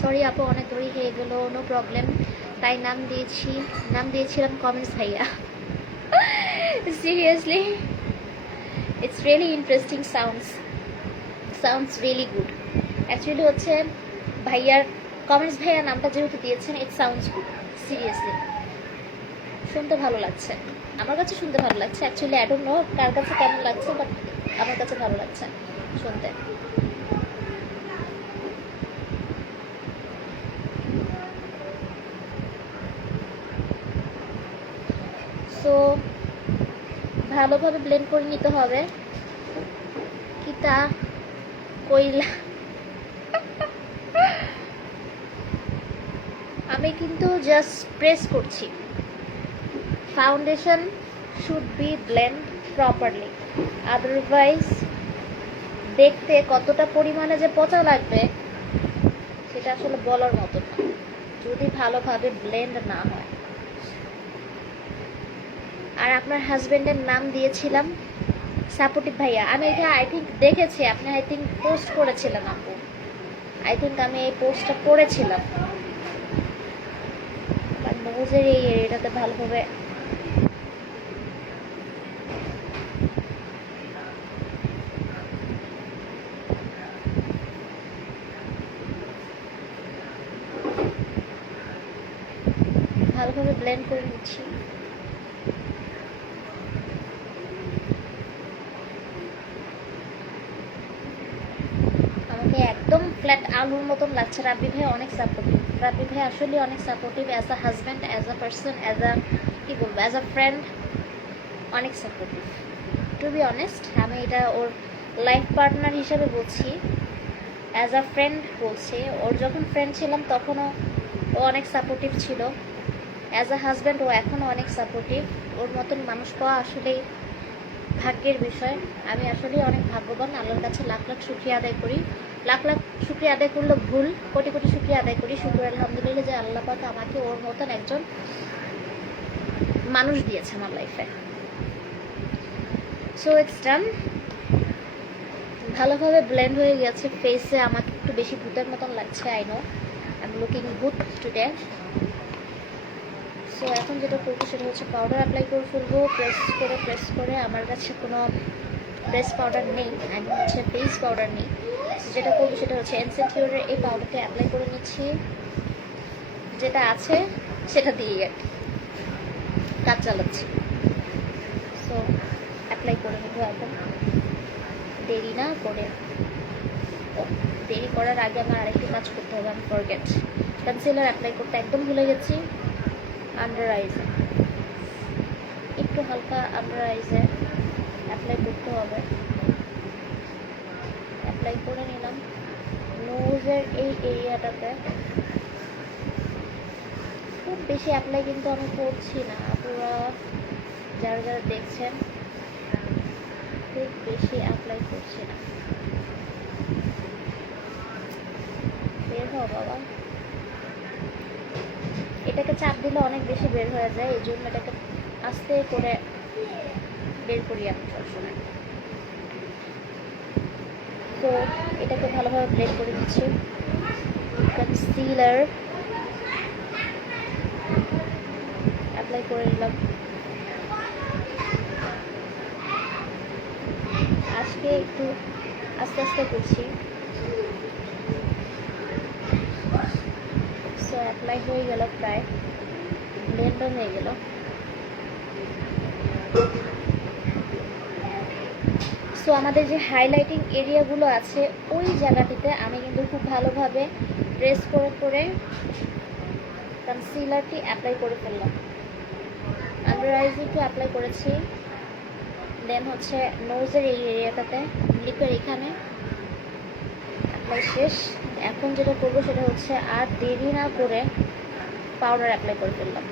সরি আপু, অনেক দেরি হয়ে গেল, নো প্রবলেম। তাই নাম দিয়েছিলাম কমেন্টস ভাইয়া। Seriously it's really interesting, sounds really good. Actually হচ্ছে ভাইয়ার কমেন্টস ভাইয়া নামটা যেহেতু দিয়েছেন, ইট সাউন্ডস গুড। সিরিয়াসলি শুনতে ভালো লাগছে, আমার কাছে শুনতে ভালো লাগছে। অ্যাকচুয়ালি আই ডোন্ট নো কার কাছে কেমন লাগছে, বাট আমার কাছে ভালো লাগছে শুনতে। সো ভালোভাবে ব্লেন্ড করে নিতে হবে। কিতা কইলা আমি কিন্তু জাস্ট প্রেস করছি। Foundation should be blend properly, otherwise দেখতে কতটা পরিমাণে যে পচা লাগবে সেটা আসলে বলার মতো না, যদি ভালোভাবে ব্লেন্ড না হয়। আর আপনার হাজবেন্ডের নাম দিয়েছিলাম সাপোর্টিভ ভাইয়া। আমি এটা আই থিঙ্ক দেখেছি, আপনি আই থিঙ্ক পোস্ট করেছিলেন আপু। আই থিঙ্ক আমি এই পোস্টটা পড়েছিলাম। আমার নোজের এই এরিয়াটাতে ভালোভাবে ব্লেন্ড করে নিচ্ছি। আমাকে একদম ফ্ল্যাট আলুর মতন লাগছে। রাব্বি ভাই অনেক সাপোর্টিভ, রাব্বি ভাই আসলে অনেক supportive, as a husband, as a person, as a কী বলবো, অ্যাজ আ ফ্রেন্ড অনেক সাপোর্টিভ। টু বি অনেস্ট আমি এটা ওর লাইফ পার্টনার হিসাবে বলছি, অ্যাজ আ ফ্রেন্ড বলছি। ওর যখন ফ্রেন্ড ছিলাম তখনও ও অনেক সাপোর্টিভ ছিল। অ্যাজ আ হাজব্যান্ড ও এখনও অনেক সাপোর্টিভ। ওর মতন মানুষ পাওয়া আসলেই ভাগ্যের বিষয়। আমি আসলেই অনেক ভাগ্যবান, আল্লাহর কাছে লাখ লাখ শুকরিয়া আদায় করি। লাখ লাখ শুকরিয়া আদায় করলে ভুল, কোটি কোটি শুকরিয়া আদায় করি। শুকর আলহামদুলিল্লাহ যে আল্লাহ পাক আমাকে ওর মতন একজন মানুষ দিয়েছে আমার লাইফে। সো ইটস ডান। ভালোভাবে ব্লেন্ড হয়ে গেছে। ফেসে আমাকে একটু বেশি ভূতের মতন লাগছে, I know I am looking good today. So এখন যেটা করবো সেটা হচ্ছে পাউডার অ্যাপ্লাই করে ফেলবো, প্রেস করে। আমার কাছে কোনো প্রেস পাউডার নেই, আমি হচ্ছে ফেস পাউডার নেই। যেটা করবো সেটা হচ্ছে এনসেকিউরের এই পাউডারটা অ্যাপ্লাই করে নিচ্ছি। যেটা আছে সেটা দিয়ে আর কি কাজ চালাচ্ছি। সো অ্যাপ্লাই করে নেবো এখন, দেরি না করে। দেরি করার আগে আমার আরেকটি কাজ করতে হবে, আমি ফরগেট। কনসিলার অ্যাপ্লাই করতে একদম ভুলে গেছি। আন্ডার আইজে একটু হালকা আন্ডার আইজে অ্যাপ্লাই করতে হবে। অ্যাপ্লাই করে নিলাম নোজের এই এরিয়াটাতে। খুব বেশি অ্যাপ্লাই কিন্তু আমি করছি না, আপনারা যারা যারা দেখছেন খুব বেশি অ্যাপ্লাই করছি না। বের হও বাবা, এটাকে চাপ দিলে অনেক বেশি বের হয়ে যায়, এই জন্য এটাকে আস্তে করে বের করি আমি সবসময়। তো এটাকে ভালোভাবে ব্লেন্ড করে দিচ্ছি। কনসিলার অ্যাপ্লাই করে নিলাম। আজকে একটু আস্তে আস্তে করছি। সো অ্যাপ্লাই হয়ে গেল, প্রায় ব্লেন্ডও হয়ে গেল। সো আমাদের যে হাইলাইটিং এরিয়াগুলো আছে ওই জায়গাটিতে আমি কিন্তু খুব ভালোভাবে প্রেস করে করে কনসিলারটি অ্যাপ্লাই করে ফেললাম। আন্ডার আইজে একটু অ্যাপ্লাই করেছি, দেন হচ্ছে নোজের এই এরিয়াটাতে, লিপের এখানে অ্যাপ্লাই শেষ। এখন যেটা করবো সেটা হচ্ছে আর দেরি না করে পাউডার অ্যাপ্লাই করে ফেললাম।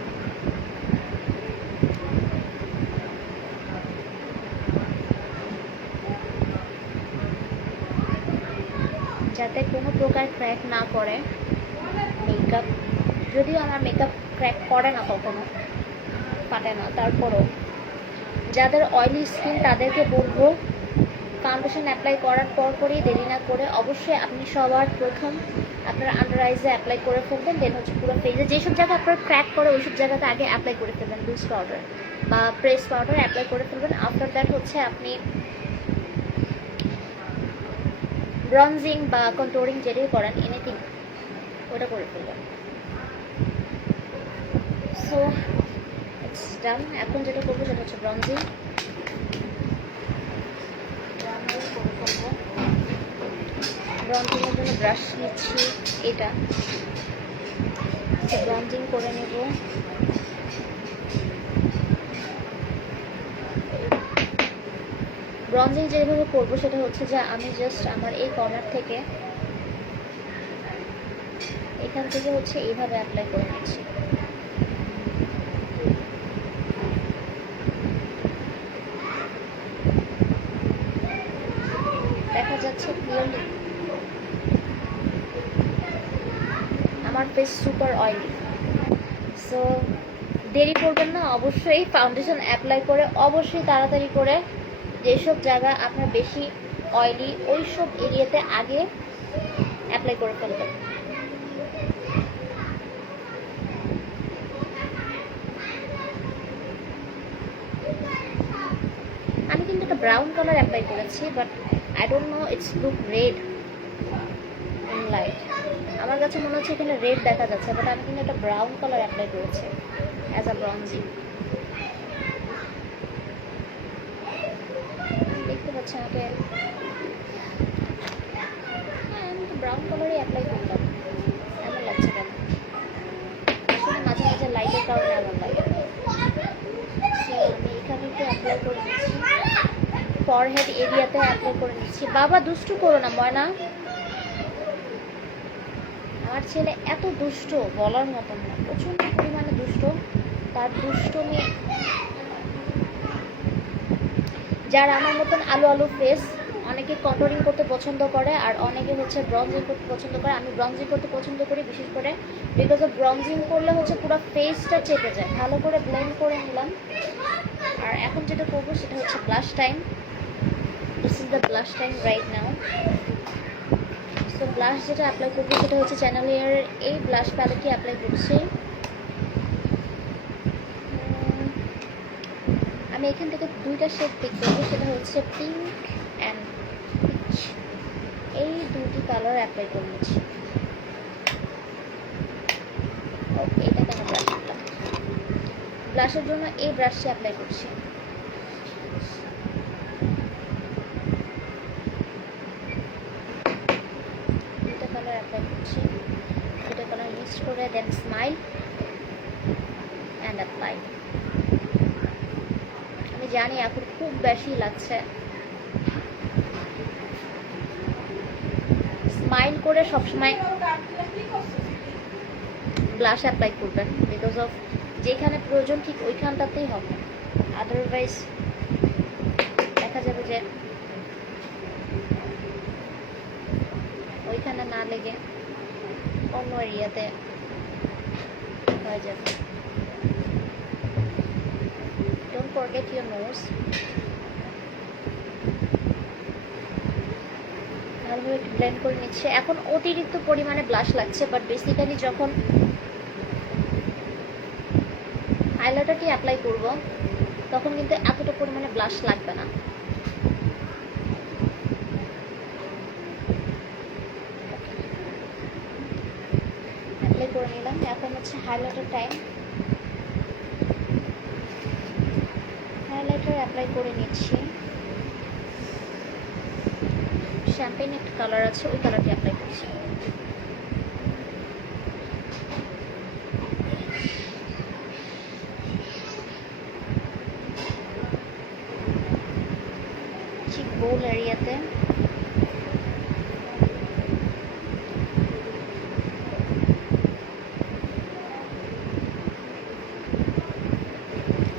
যাতে কোনো প্রকার ক্র্যাক না করে মেকআপ। যদিও আমার মেকআপ ক্র্যাক করে না, কখনো ফাটে না, তারপরও যাদের অয়েলি স্কিন তাদেরকে বলবো ফাউন্ডেশন অ্যাপ্লাই করার পরই দেরি না করে অবশ্যই আপনি সবার প্রথম আপনার আন্ডার আইজে অ্যাপ্লাই করে ফেলবেন, দেন হচ্ছে পুরো ফেসে যেসব জায়গা আপনার ক্র্যাক করে ওইসব জায়গাতে আগে অ্যাপ্লাই করে ফেলবেন লুজ পাউডার বা প্রেস পাউডার অ্যাপ্লাই করে ফেলবেন। আফটার দ্যাট হচ্ছে আপনি ব্রনজিং বা কন্ট্রোলিং যেটাই করেন, এনিথিং ওটা করে ফেলবেন। সো ইটস ডান। এখন যেটা করবো সেটা হচ্ছে ব্রনজিং করে ফেলবো। ব্রনজিংয়ের জন্য ব্রাশ নিচ্ছি এটা, ব্রনজিং করে নেব। ব্রনজিং যেভাবে করবো সেটা হচ্ছে যে আমি জাস্ট আমার এই কর্নার থেকে এখান থেকে হচ্ছে এইভাবে অ্যাপ্লাই করে নিচ্ছি। দেখা যাচ্ছে ক্লিয়ারলি আমার ফেস সুপার অয়েলি। সো দেরি করবেন না, অবশ্যই ফাউন্ডেশন অ্যাপ্লাই করে অবশ্যই তাড়াতাড়ি করে যেসব জায়গা আপনার বেশি অয়েলি ওই সব এরিয়াতে আগে অ্যাপ্লাই করে ফেলবেন। আমি কিন্তু একটা ব্রাউন কালার অ্যাপ্লাই করেছি, but I don't no it's look red in light. আমার কাছে মনে হচ্ছে এখানে রেড দেখা যাচ্ছে, বাট আমি কিন্তু একটা ব্রাউন কালার অ্যাপ্লাই করেছি অ্যাজ আ ব্রনজিং। দেখতে পাচ্ছি আমাকে আমি তো ব্রাউন কালারই অ্যাপ্লাই করলাম, এমন লাগছে কেন? আসলে মাঝে মাঝে লাইটের কারণে এমন লাগে। সো আমি এখানে একটু অ্যাপ্লাই করে নিচ্ছি, ফরহেড এরিয়াতে অ্যাপ্লাই করে নিচ্ছি। বাবা দুষ্টু করো না ময়না, আমার ছেলে এত দুষ্ট বলার মতন না, প্রচন্ড পরিমাণে দুষ্ট। তার দুষ্টমি, যারা আমার মতন আলু আলু ফেস, অনেকে কন্ট্রোলিং করতে পছন্দ করে আর অনেকে হচ্ছে ব্রনজিং করতে পছন্দ করে। আমি ব্রনজিং করতে পছন্দ করি বিশেষ করে বিকজ অফ ব্রনজিং করলে হচ্ছে পুরো ফেসটা চেপে যায়। ভালো করে ব্লেন্ড করে নিলাম। আর এখন যেটা করবো সেটা হচ্ছে blush time. This is the blush time right now. So blush যেটা অ্যাপ্লাই করবো সেটা হচ্ছে চ্যানেলিয়ারের এই ব্লাশ প্যালেটটি অ্যাপ্লাই করছি। আমি এখান থেকে দুইটা শেড পিক করবো, সেটা হচ্ছে পিঙ্ক অ্যান্ড পিচ। এই দুটি কালার অ্যাপ্লাই করে নিচ্ছি। এটা কেন ব্রাশ করলাম? ব্লাশের জন্য এই ব্রাশটি অ্যাপ্লাই করছি। দুটা কালার অ্যাপ্লাই করছি, দুটা কালার মিক্স করে দেন স্মাইল অ্যান্ড অ্যাপ্লাই। আমি জানি এখন খুব বেশি লাগছে, স্মাইল করে সবসময় ব্লাশ অ্যাপ্লাই করবেন বিকজ অফ যেখানে প্রয়োজন ঠিক ওইখানটাতেই হবে, আদারওয়াইজ দেখা যাবে যে ওইখানে না লেগে অন্য এরিয়াতে হয়ে যাবে। Don't forget your nose. ভালোভাবে একটু ব্লেন্ড করে নিচ্ছে। এখন অতিরিক্ত পরিমাণে ব্লাশ লাগছে, বাট বেসিক্যালি যখন হাইলাইটারটি অ্যাপ্লাই করব তখন কিন্তু এতটা পরিমাণে ব্লাশ লাগবে না। অ্যাপ্লাই করে নিলাম। এখন হচ্ছে হাইলাইটার টাইম। হাইলাইটার অ্যাপ্লাই করে নিচ্ছি। শ্যাম্পেন একটা কালার আছে, ওই কালারটি অ্যাপ্লাই করছি। চিক বোল এরিয়াতে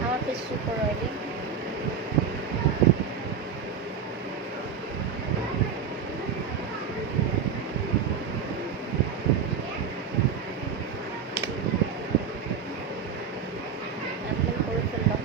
আমার ফেস সুপার অয়েলি। অ্যাপ্লাই করে ফেললাম।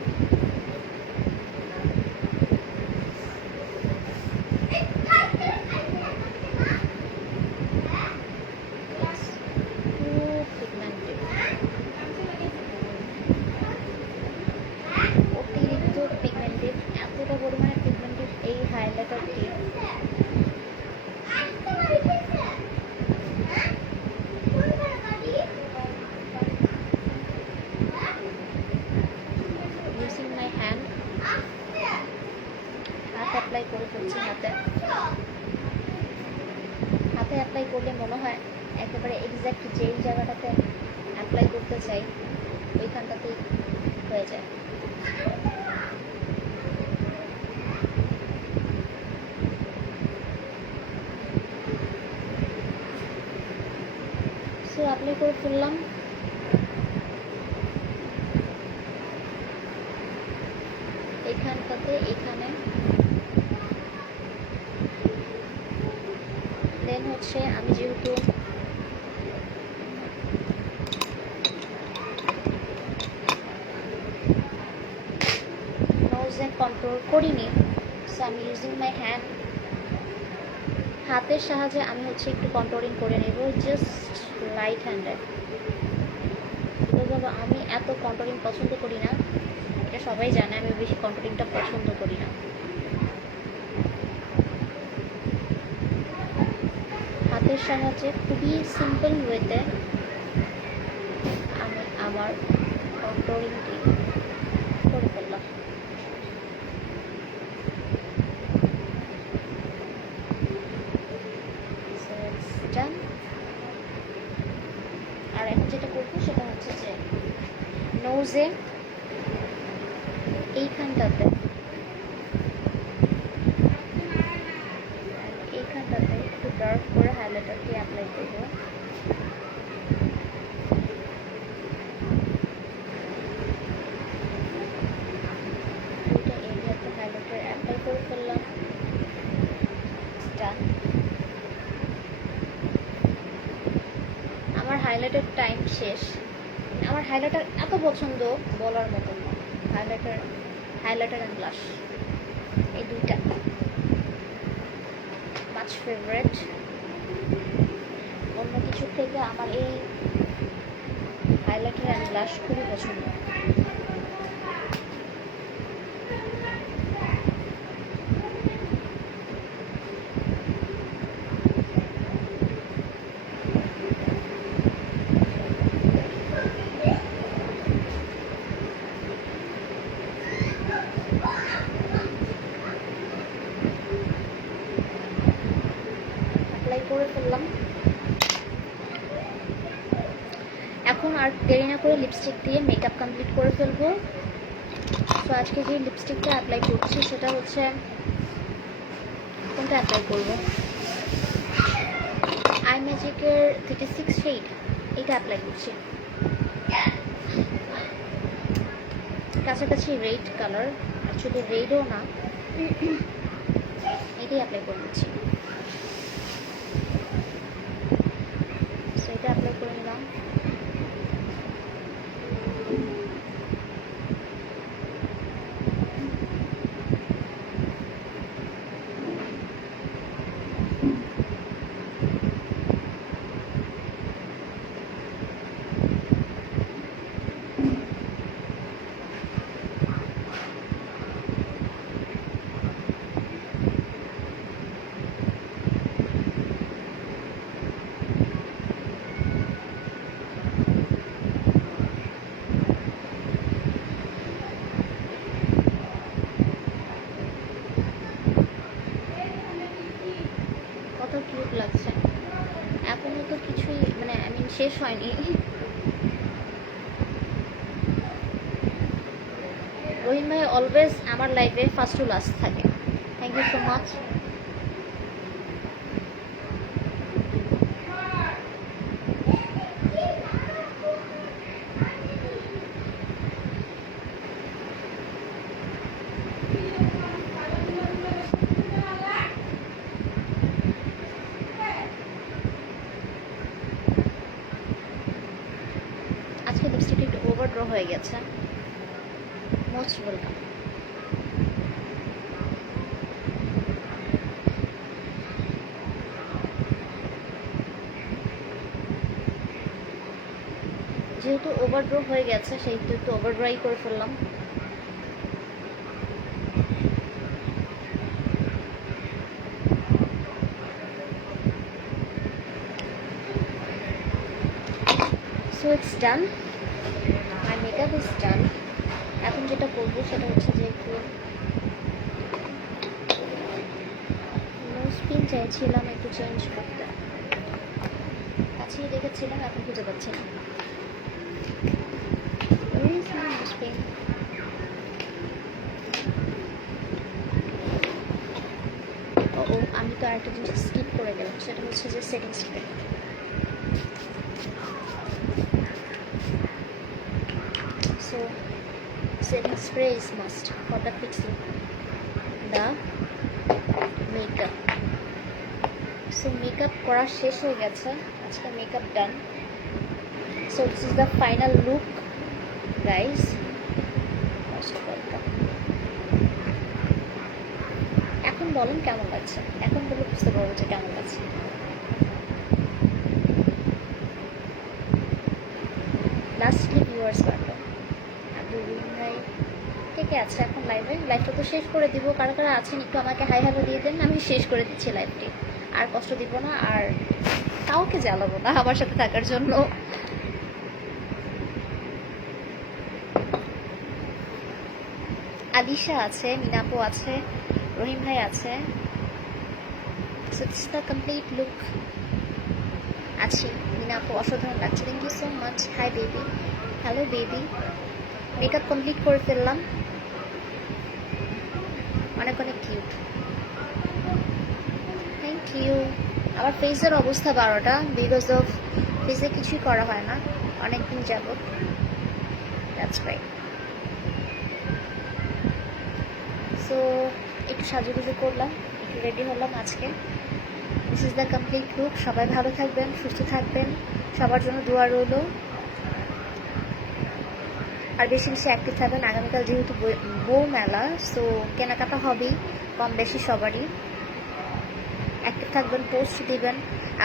অতিরিক্ত পিগমেন্টেড, এতটা পরিমাণে পিগমেন্টেড এই হাইলাইটারটি ইউজিং মাই হ্যান্ড, হাত অ্যাপ্লাই করে ফেলছি। হাতে অ্যাপ্লাই করলে মনে হয় একেবারে এক্স্যাক্ট যেই জায়গাটাতে অ্যাপ্লাই করতে চাই ওইখানটাতেই হয়ে যায়। সো অ্যাপ্লাই করে ফেললাম। এখানটাতে, এখানে দেন হচ্ছে আমি যেহেতু নোজে কন্ট্রোল করিনি, সো আমি ইউজিং মাই হ্যান্ড, হাতের সাহায্যে আমি হচ্ছে একটু কন্ট্রোলিং করে নেব, জাস্ট লাইট হ্যান্ডে। তবে আমি এত কন্ট্রোলিং পছন্দ করি না, এটা সবাই জানে, আমি বেশি কন্ট্রোলিংটা পছন্দ করি না। হাতের সাহায্যে খুবই সিম্পল ওয়েতে আমি আমার কন্ট্রোলিংটি করে ফেললাম। আর এখন যেটা করবো সেটা হচ্ছে যে নোজে এইখানটাতে একটু ডার্ক করে হাইলাইটারটি অ্যাপ্লাই করবো। দুইটা এরিয়াতে হাইলাইটার অ্যাপ্লাই করে ফেললাম। ডান। আমার হাইলাইটার টাইম শেষ। আমার হাইলাইটার এত পছন্দ বলার মতো না। হাইলাইটার অ্যান্ড ব্লাশ এই দুইটা মাচ ফেভারিট। অন্য কিছু থেকে আমার এই হাইলাইটার অ্যান্ড ব্লাশ খুবই পছন্দ। করে ফেললাম। এখন আর দেরি না করে লিপস্টিক দিয়ে মেকআপ কমপ্লিট করে ফেলবো। তো আজকে যে লিপস্টিকটা অ্যাপ্লাই করছি সেটা হচ্ছে, কোনটা অ্যাপ্লাই করব, আই ম্যাজিকের 36 শেড, এটা অ্যাপ্লাই করছি। কাছাকাছি রেড কালার, অ্যাকচুয়ালি রেডও না, এটাই অ্যাপ্লাই করে দিচ্ছি। এটা অ্যাপ্লাই করে নিলাম। লাগছে। এখনো তো কিছুই মানে শেষ হয়নি। রহিম ভাই অলওয়েজ আমার লাইফে ফার্স্ট টু লাস্ট থাকে। Thank you so much. আজকে লিপস্টিক একটু ওভার ড্র হয়ে গেছে। Most welcome. যেহেতু ওভার ড্র হয়ে গেছে সেহেতু একটু ওভার ড্রাই করে ফেললাম। So it's done, my makeup is done. এখন যেটা করবো সেটা হচ্ছে যে একটু নোজ পিন চাইছিলাম একটু চেঞ্জ করতে, কাছেই রেখেছিলাম, এখন খুঁজে পাচ্ছি না। নোজ পিন ও আমি তো আরেকটা জিনিস স্কিপ করে গেলাম, সেটা হচ্ছে যে setting spray. So setting spray is must for the fixing the makeup. So makeup করা শেষ হয়ে গেছে, আজকে makeup done. So this is the final look guys. Most welcome. এখন বলুন কেমন লাগছে, এখন বলে বুঝতে পারবো যে কেমন লাগছে। Lastly viewers welcome. কে আছে এখন লাইভে? লাইভটা তো শেষ করে দিব। কারা কারা আছেন একটু আমাকে হাই হ্যালো দিয়ে দেন, আমি শেষ করে দিচ্ছি লাইভটি। আর কষ্ট দিব না, আর কাউকে জ্বালাবো না আমার সাথে থাকার জন্য। আলিশা আছে, মিনাপু আছে, রহিম ভাই আছে। So this is the complete look. আছি মিনাপু, অসাধারণ লাগছে, thank you so much. Hi baby, hello baby. Makeup complete করে ফেললাম, অনেক অনেক কিউট, থ্যাংক ইউ। আমার ফেসের অবস্থা 12টা, বিকজ অফ ফেসে কিছুই করা হয় না অনেকদিন যাবত, দ্যাটস রাইট। সো একটু সাজুগুজু করলাম, একটু রেডি হলাম আজকে। This is the complete look. সবাই ভালো থাকবেন, সুস্থ থাকবেন, সবার জন্য দোয়া রইল, আর বেশি বেশি অ্যাক্টিভ থাকবেন। আগামীকাল যেহেতু বউ মেলা, সো কেনাকাটা হবেই কম বেশি সবারই। অ্যাক্টিভ থাকবেন, পোস্ট দিবেন।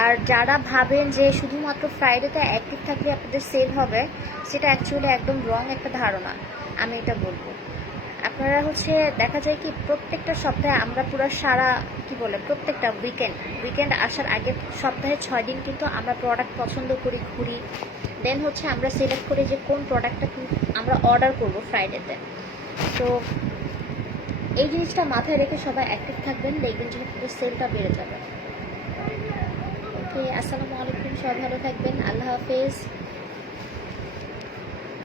আর যারা ভাবেন যে শুধুমাত্র ফ্রাইডেতে অ্যাক্টিভ থাকলে আপনাদের সেভ হবে, সেটা অ্যাকচুয়ালি একদম রং একটা ধারণা। আমি এটা বলবো, আপনারা হচ্ছে দেখা যায় কি প্রত্যেকটা সপ্তাহে আমরা পুরো সারা প্রত্যেকটা উইকেন্ড আসার আগে সপ্তাহে 6 দিন কিন্তু আমরা প্রোডাক্ট পছন্দ করি, ঘুরি, দেন হচ্ছে আমরা সিলেক্ট করি যে কোন প্রোডাক্টটা আমরা অর্ডার করব ফ্রাইডেতে। তো এই জিনিসটা মাথায় রেখে সবাই অ্যাক্টিভ থাকবেন, দেখবেন যে পুরো সেলটা বেড়ে যাবে। ওকে, আসসালামু আলাইকুম, সবাই ভালো থাকবেন, আল্লাহ হাফেজ।